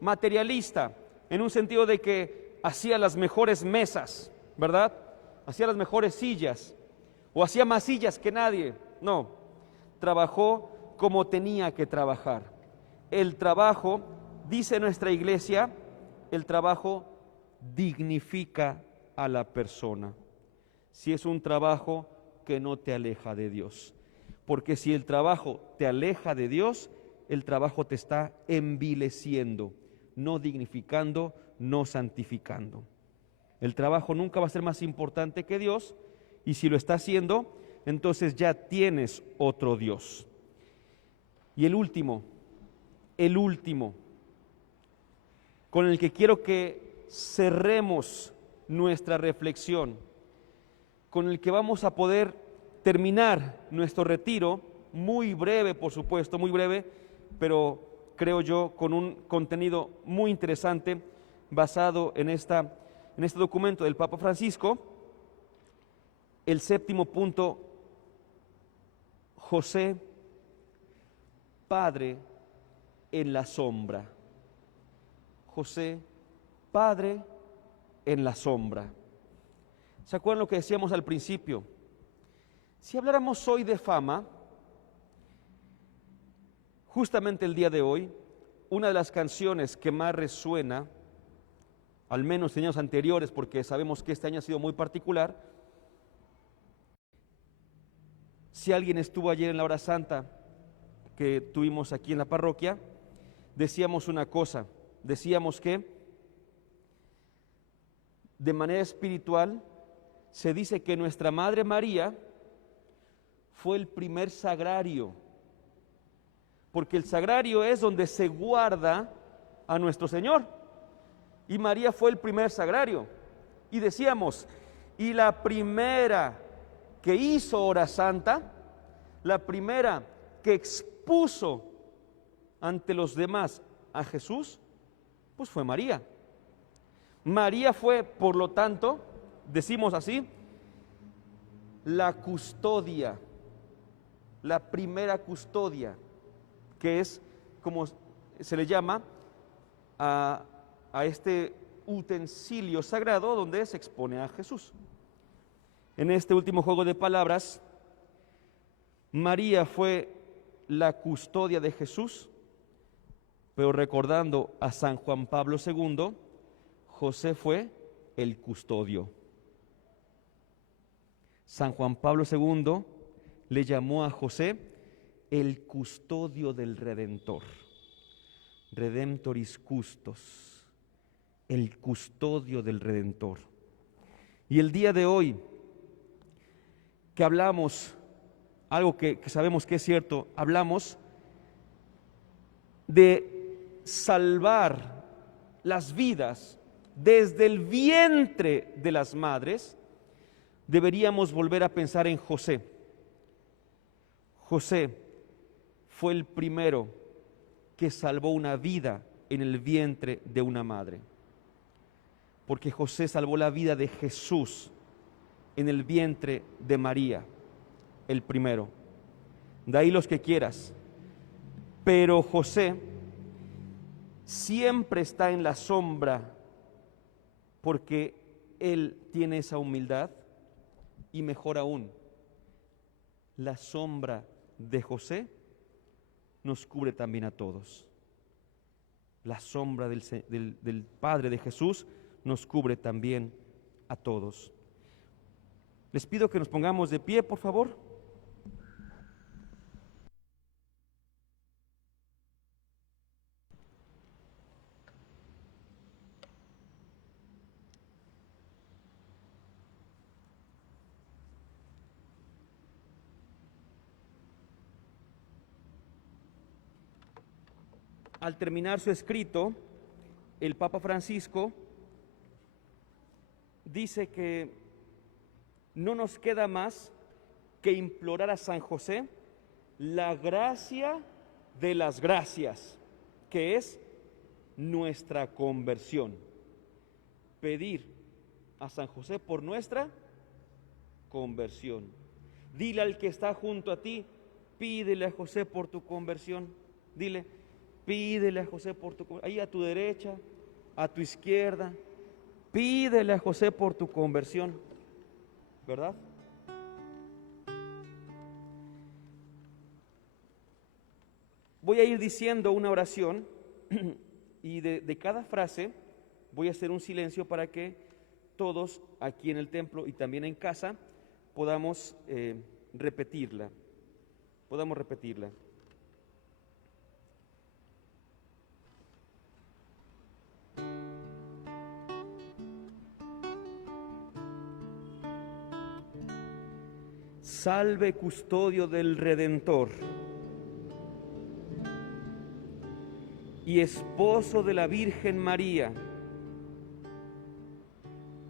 materialista, en un sentido de que hacía las mejores mesas, ¿verdad? Hacía las mejores sillas, o hacía más sillas que nadie. No, trabajó como tenía que trabajar. El trabajo, dice nuestra iglesia, el trabajo dignifica a la persona. Si es un trabajo que no te aleja de Dios. Porque si el trabajo te aleja de Dios, el trabajo te está envileciendo, no dignificando, no santificando. El trabajo nunca va a ser más importante que Dios Y si lo está haciendo, entonces ya tienes otro Dios. Y el último, con el que quiero que cerremos nuestra reflexión, con el que vamos a poder terminar nuestro retiro, muy breve, por supuesto, muy breve, pero creo yo con un contenido muy interesante basado en este documento del Papa Francisco. El séptimo punto: José, Padre en la sombra. José, Padre en la sombra. ¿Se acuerdan lo que decíamos al principio? Si habláramos hoy de fama, justamente el día de hoy, una de las canciones que más resuena, al menos en años anteriores, porque sabemos que este año ha sido muy particular, si alguien estuvo ayer en la hora santa que tuvimos aquí en la parroquia, decíamos una cosa, decíamos que de manera espiritual se dice que nuestra Madre María fue el primer sagrario, porque el sagrario es donde se guarda a nuestro Señor, y María fue el primer sagrario. Y decíamos, y la primera que hizo hora santa, la primera que expuso ante los demás a Jesús, pues fue María. María fue, por lo tanto, decimos así, la custodia, la primera custodia, que es como se le llama a este utensilio sagrado donde se expone a Jesús. En este último juego de palabras, María fue la custodia de Jesús, pero recordando a San Juan Pablo II, José fue el custodio. San Juan Pablo II le llamó a José el custodio del Redentor, Redemptoris Custos, el custodio del Redentor. Y el día de hoy, que hablamos, algo que sabemos que es cierto, hablamos de salvar las vidas desde el vientre de las madres, deberíamos volver a pensar en José. José fue el primero que salvó una vida en el vientre de una madre, porque José salvó la vida de Jesús en el vientre de María, el primero. De ahí los que quieras. Pero José siempre está en la sombra porque él tiene esa humildad, y mejor aún, la sombra de José nos cubre también a todos. La sombra del Padre de Jesús nos cubre también a todos. Les pido que nos pongamos de pie, por favor. Al terminar su escrito, el Papa Francisco dice que no nos queda más que implorar a San José la gracia de las gracias, que es nuestra conversión. Pedir a San José por nuestra conversión. Dile al que está junto a ti, pídele a José por tu conversión. Dile, pídele a José por tu conversión. Ahí a tu derecha, a tu izquierda, pídele a José por tu conversión. ¿Verdad? Voy a ir diciendo una oración y de cada frase voy a hacer un silencio para que todos aquí en el templo y también en casa podamos repetirla. salve custodio del Redentor y esposo de la Virgen María.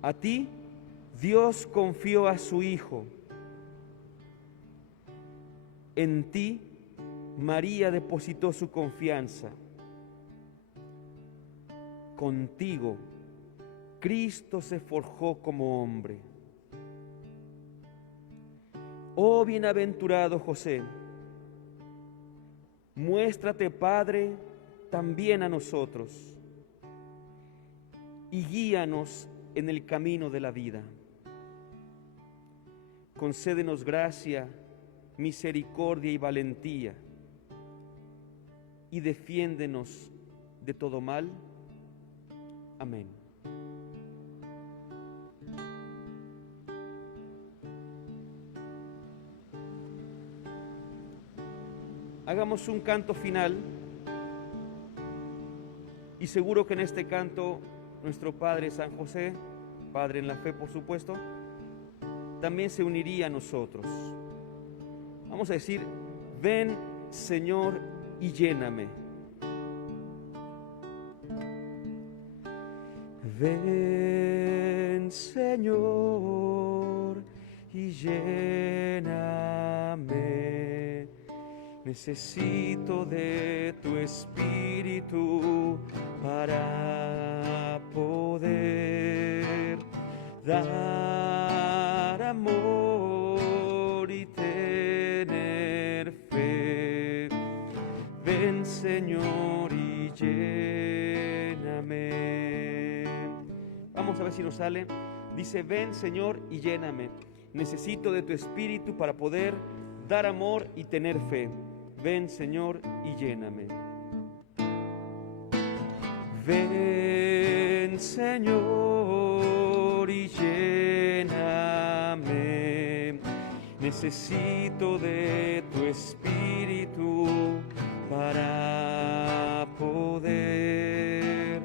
A ti Dios confió a su Hijo. En ti María depositó su confianza. Contigo Cristo se forjó como hombre. Oh bienaventurado José, muéstrate Padre también a nosotros y guíanos en el camino de la vida. Concédenos gracia, misericordia y valentía, y defiéndenos de todo mal. Amén. Hagamos un canto final, y seguro que en este canto nuestro Padre San José, Padre en la fe por supuesto, también se uniría a nosotros. Vamos a decir: ven Señor y lléname. Ven Señor y lléname. Necesito de tu Espíritu para poder dar amor y tener fe. Ven Señor y lléname. Vamos a ver si nos sale. Dice: ven Señor y lléname. Necesito de tu Espíritu para poder dar amor y tener fe. Ven Señor y lléname. Ven Señor y lléname. Necesito de tu Espíritu para poder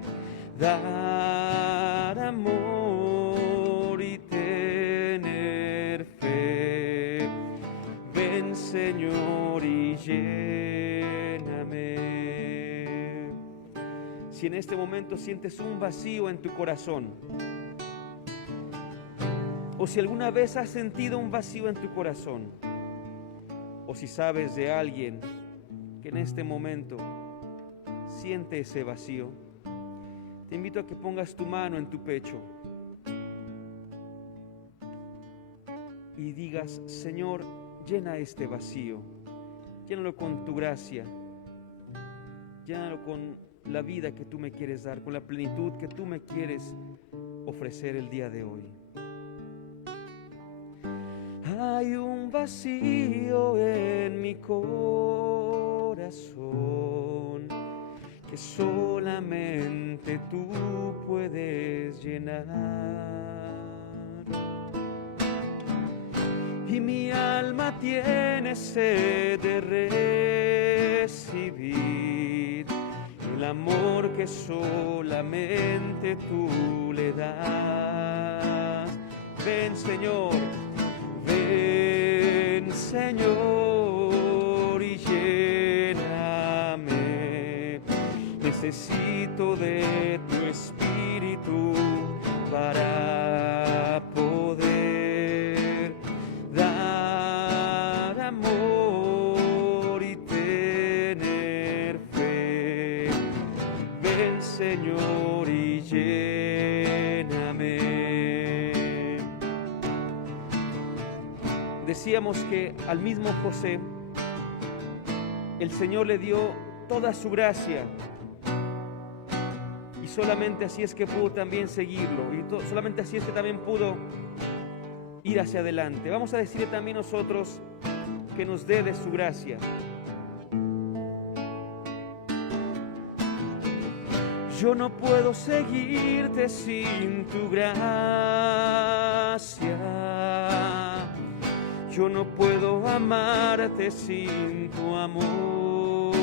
dar amor y tener fe. Ven Señor y lléname. Si en este momento sientes un vacío en tu corazón, o si alguna vez has sentido un vacío en tu corazón, o si sabes de alguien que en este momento siente ese vacío, te invito a que pongas tu mano en tu pecho y digas: Señor, llena este vacío, llénalo con tu gracia, llénalo con la vida que tú me quieres dar, con la plenitud que tú me quieres ofrecer el día de hoy. Hay un vacío en mi corazón que solamente tú puedes llenar. Y mi alma tiene sed de recibir el amor que solamente tú le das. Ven Señor, ven Señor y lléname. Necesito de tu Espíritu para poder dar amor y tener fe. Ven Señor y lléname. Decíamos que al mismo José el Señor le dio toda su gracia, y solamente así es que pudo también seguirlo, y solamente así es que también pudo ir hacia adelante. Vamos a decirle también nosotros que nos dé de su gracia. Yo no puedo seguirte sin tu gracia. Yo no puedo amarte sin tu amor.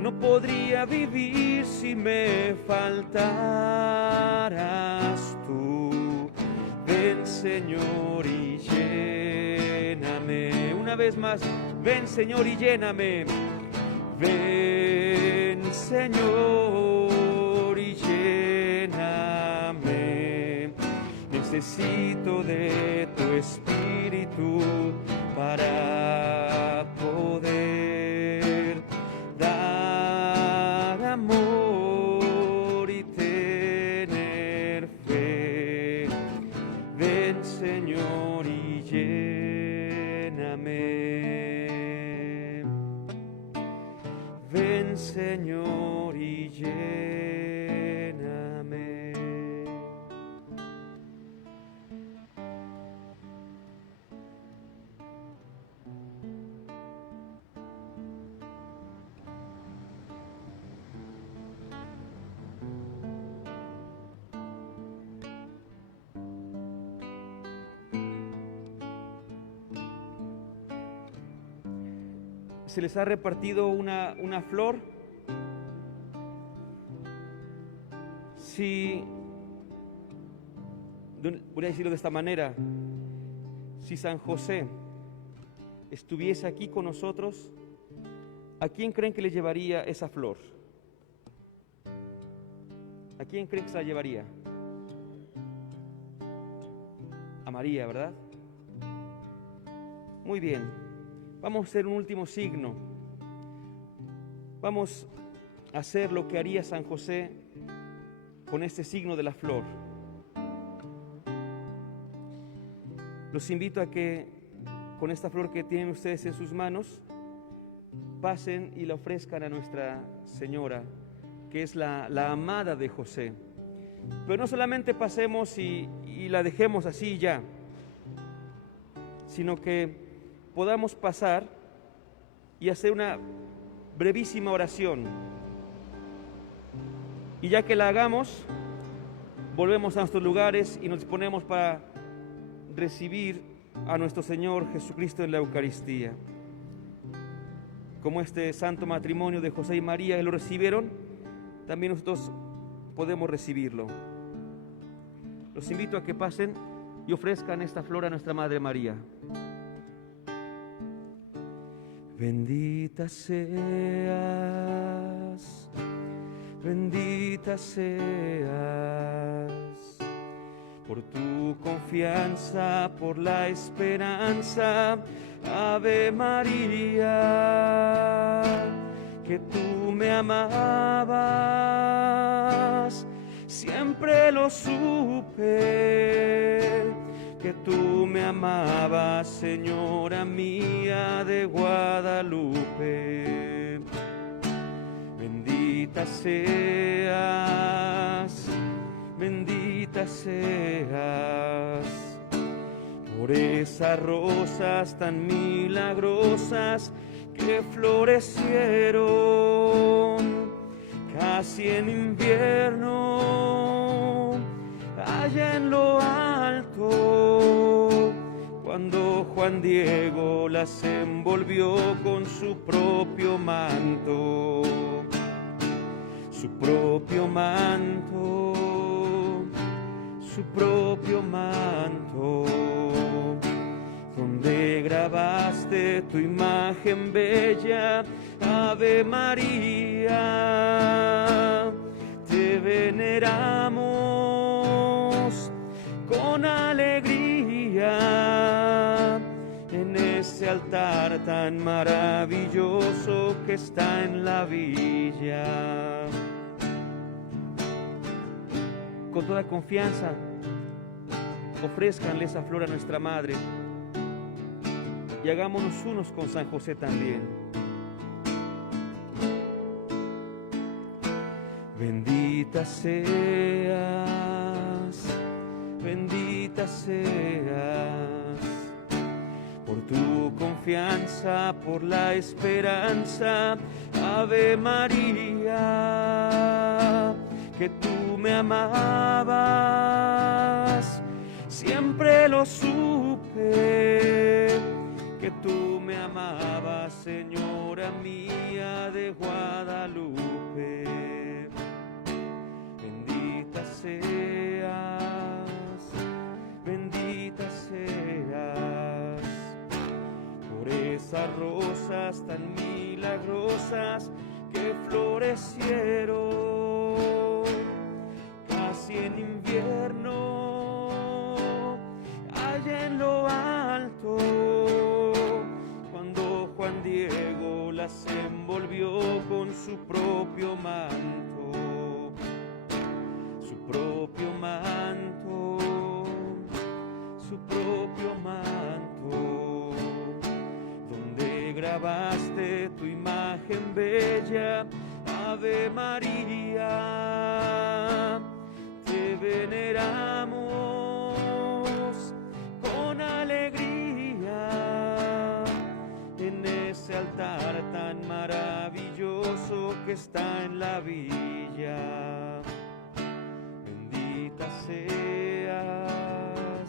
No podría vivir si me faltaras tú. ven Señor y lléname. Una vez más, ven Señor y lléname. Ven Señor y lléname. Necesito de tu Espíritu para poder dar amor y tener fe. Ven Señor y lléname. Ven Señor y lléname. Se les ha repartido una flor. Si, voy a decirlo de esta manera, si San José estuviese aquí con nosotros, ¿a quién creen que le llevaría esa flor? ¿A quién creen que se la llevaría? A María, ¿verdad? Muy bien. Vamos a hacer un último signo. Vamos a hacer lo que haría San José con este signo de la flor. Los invito a que con esta flor que tienen ustedes en sus manos, pasen y la ofrezcan a Nuestra Señora, que es la amada de José. Pero no solamente pasemos y la dejemos así ya, sino que podamos pasar y hacer una brevísima oración. Y ya que la hagamos, volvemos a nuestros lugares y nos disponemos para recibir a nuestro Señor Jesucristo en la Eucaristía. Como este santo matrimonio de José y María lo recibieron, también nosotros podemos recibirlo. Los invito a que pasen y ofrezcan esta flor a nuestra Madre María. Bendita seas, bendita seas, por tu confianza, por la esperanza, Ave María, que tú me amabas, siempre lo supe, que tú me amabas, Señora mía de Guadalupe. Bendita seas, bendita seas, por esas rosas tan milagrosas que florecieron casi en invierno, allá en lo alto, cuando Juan Diego las envolvió con su propio manto, su propio manto, su propio manto, donde grabaste tu imagen bella, Ave María, te veneramos con alegría en ese altar tan maravilloso que está en la villa. Con toda confianza, ofrézcanle esa flor a nuestra Madre y hagámonos unos con San José también. Bendita seas, bendita seas, por tu confianza, por la esperanza, Ave María, que tú me amabas, siempre lo supe, que tú me amabas, Señora mía de Guadalupe. Bendita seas, esas rosas tan milagrosas que florecieron casi en invierno, allá en lo alto, cuando Juan Diego las envolvió con su propio manto, su propio manto, su propio manto, donde grabaste tu imagen bella, Ave María, te veneramos con alegría en ese altar tan maravilloso que está en la villa. Bendita seas,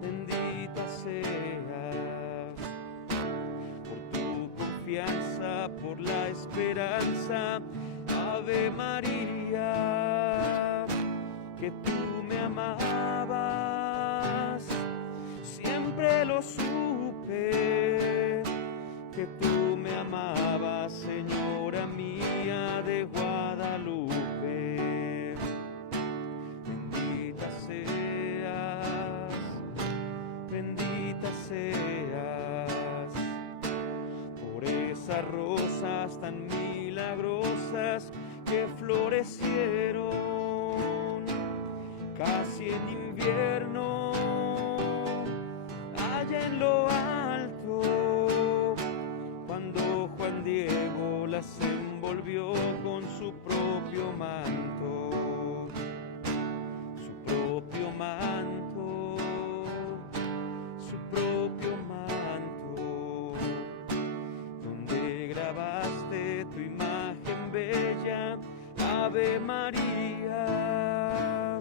bendita seas, por tu confianza, por la esperanza, Ave María, que tú me amabas, siempre lo supe, que tú me amabas, Señora mía de Guadalupe. Bendita seas, por esas rosas tan milagrosas que florecieron casi en invierno, allá en lo alto, cuando Juan Diego las envolvió con su propio manto, su propio manto, su propio manto, donde grabaste tu imagen bella, Ave María,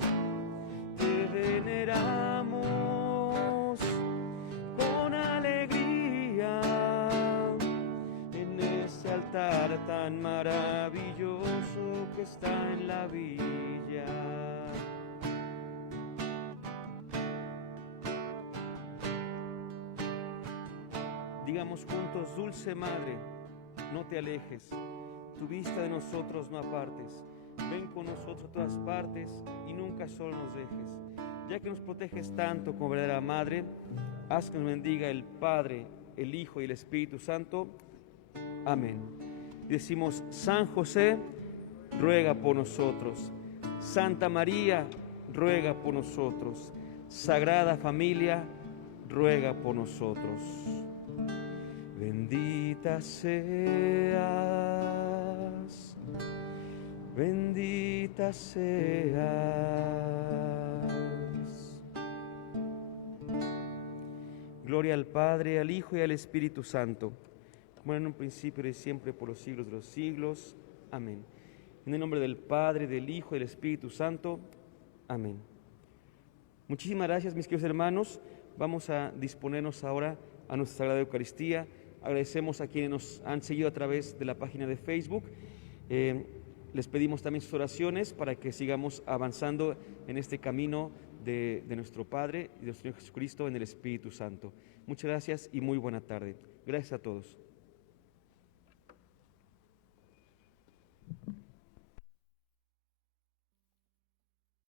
te veneramos con alegría en ese altar tan maravilloso que está en la villa. Digamos juntos: dulce Madre, no te alejes, tu vista de nosotros no apartes, ven con nosotros a todas partes y nunca solo nos dejes. Ya que nos proteges tanto como verdadera Madre, haz que nos bendiga el Padre, el Hijo y el Espíritu Santo. Amén. Y decimos: San José, ruega por nosotros. Santa María, ruega por nosotros. Sagrada Familia, ruega por nosotros. Bendita seas, bendita seas. Gloria al Padre, al Hijo y al Espíritu Santo, como en un principio y siempre, por los siglos de los siglos. Amén. En el nombre del Padre, del Hijo y del Espíritu Santo. Amén. Muchísimas gracias, mis queridos hermanos. Vamos a disponernos ahora a nuestra Sagrada Eucaristía. Agradecemos a quienes nos han seguido a través de la página de Facebook. Les pedimos también sus oraciones para que sigamos avanzando en este camino de nuestro Padre y de nuestro Señor Jesucristo en el Espíritu Santo. Muchas gracias y muy buena tarde. Gracias a todos.